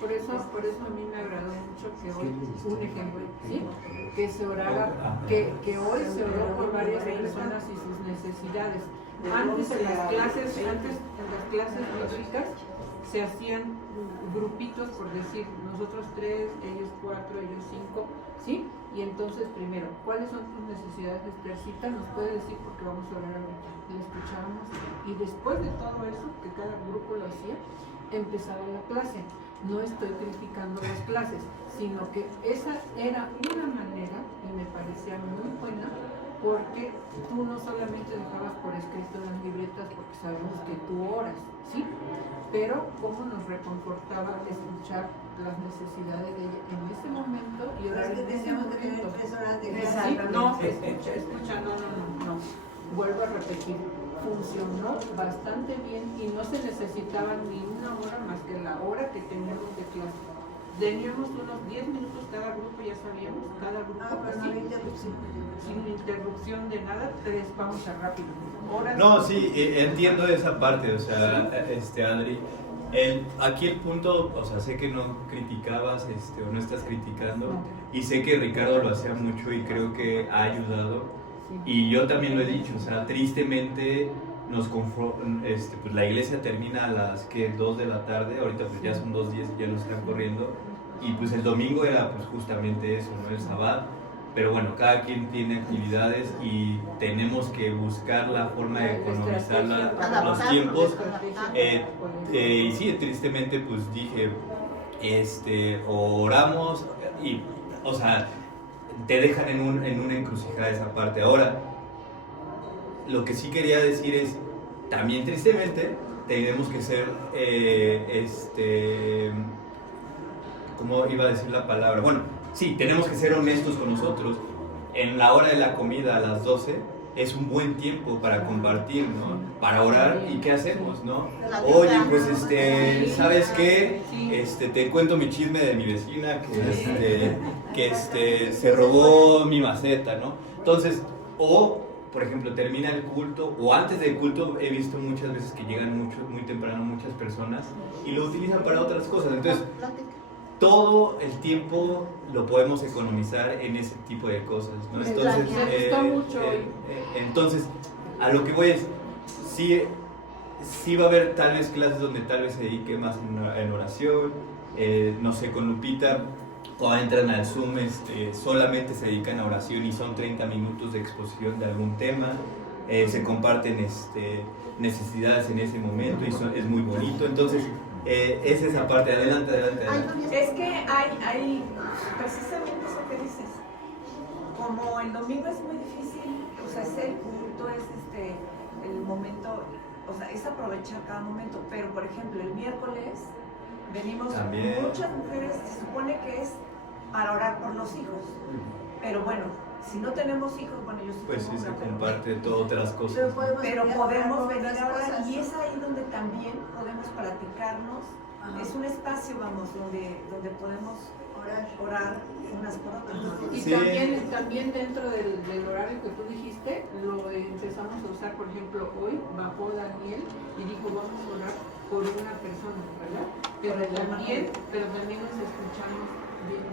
Por eso a mí me agradó mucho que hoy, un ejemplo, ¿sí? Que se orara, que hoy se oró por varias personas y sus necesidades. Antes en las clases bíblicas se hacían grupitos, por decir, nosotros 3, ellos 4, ellos 5, ¿sí? Y entonces primero, ¿cuáles son tus necesidades? Tercita nos puede decir porque vamos a orar ahorita. Le escuchábamos y después de todo eso, que cada grupo lo hacía, empezaba la clase. No estoy criticando las clases, sino que esa era una manera, y me parecía muy buena, porque tú no solamente dejabas por escrito en las libretas, porque sabemos que tú oras, ¿sí? Pero cómo nos reconfortaba escuchar las necesidades de ella en ese momento y orar en ese momento. Sí, no, escucha, no. Vuelvo a repetir. Funcionó bastante bien y no se necesitaba ni una hora más que la hora que teníamos de clase. Teníamos unos 10 minutos cada grupo, ya sabíamos, cada grupo sin interrupción de nada, vamos a rápido. Horas. No, sí, entiendo esa parte, o sea, Adri, aquí el punto, o sea, sé que no criticabas o no estás criticando, y sé que Ricardo lo hacía mucho y creo que ha ayudado. Y yo también lo he dicho, o sea, tristemente pues la iglesia termina a las 2 de la tarde, ahorita pues ya son 2:10 y ya nos están corriendo, y pues el domingo era pues justamente eso, ¿no? El sábado, pero bueno, cada quien tiene actividades y tenemos que buscar la forma de economizar los tiempos, y sí, tristemente pues dije, o oramos, y, o sea, te dejan en una encrucijada esa parte. Ahora, lo que sí quería decir es, también tristemente, tenemos que ser, ¿cómo iba a decir la palabra? Bueno, sí, tenemos que ser honestos con nosotros. En la hora de la comida a las 12 es un buen tiempo para compartir, ¿no? Para orar, ¿y qué hacemos, no? Oye, pues, ¿sabes qué? Te cuento mi chisme de mi vecina que se robó mi maceta, ¿no? Entonces, o, por ejemplo, termina el culto, o antes del culto he visto muchas veces que llegan muy temprano muchas personas y lo utilizan para otras cosas. Entonces, todo el tiempo lo podemos economizar en ese tipo de cosas, ¿no? Entonces, a lo que voy es, sí va a haber tal vez clases donde tal vez se dedique más en oración, no sé, con Lupita, o entran al Zoom, solamente se dedican a oración y son 30 minutos de exposición de algún tema, se comparten necesidades en ese momento y es muy bonito. Entonces, es esa parte. Adelante. Es que hay precisamente eso que dices. Como el domingo es muy difícil, o sea, es el culto, es el momento, o sea, es aprovechar cada momento. Pero, por ejemplo, el miércoles venimos también. Muchas mujeres, se supone que es para orar por los hijos. Pero bueno, si no tenemos hijos, bueno, yo sí pues tengo sí, se una, comparte todas otras cosas. pero podemos venir a orar y es ahí donde también podemos platicarnos. Ajá. Es un espacio, vamos, donde podemos orar unas por otras. Y también dentro del horario que tú dijiste, lo empezamos a usar. Por ejemplo, hoy bajó Daniel y dijo, vamos a orar por una persona, ¿verdad? Pero también nos escuchamos bien.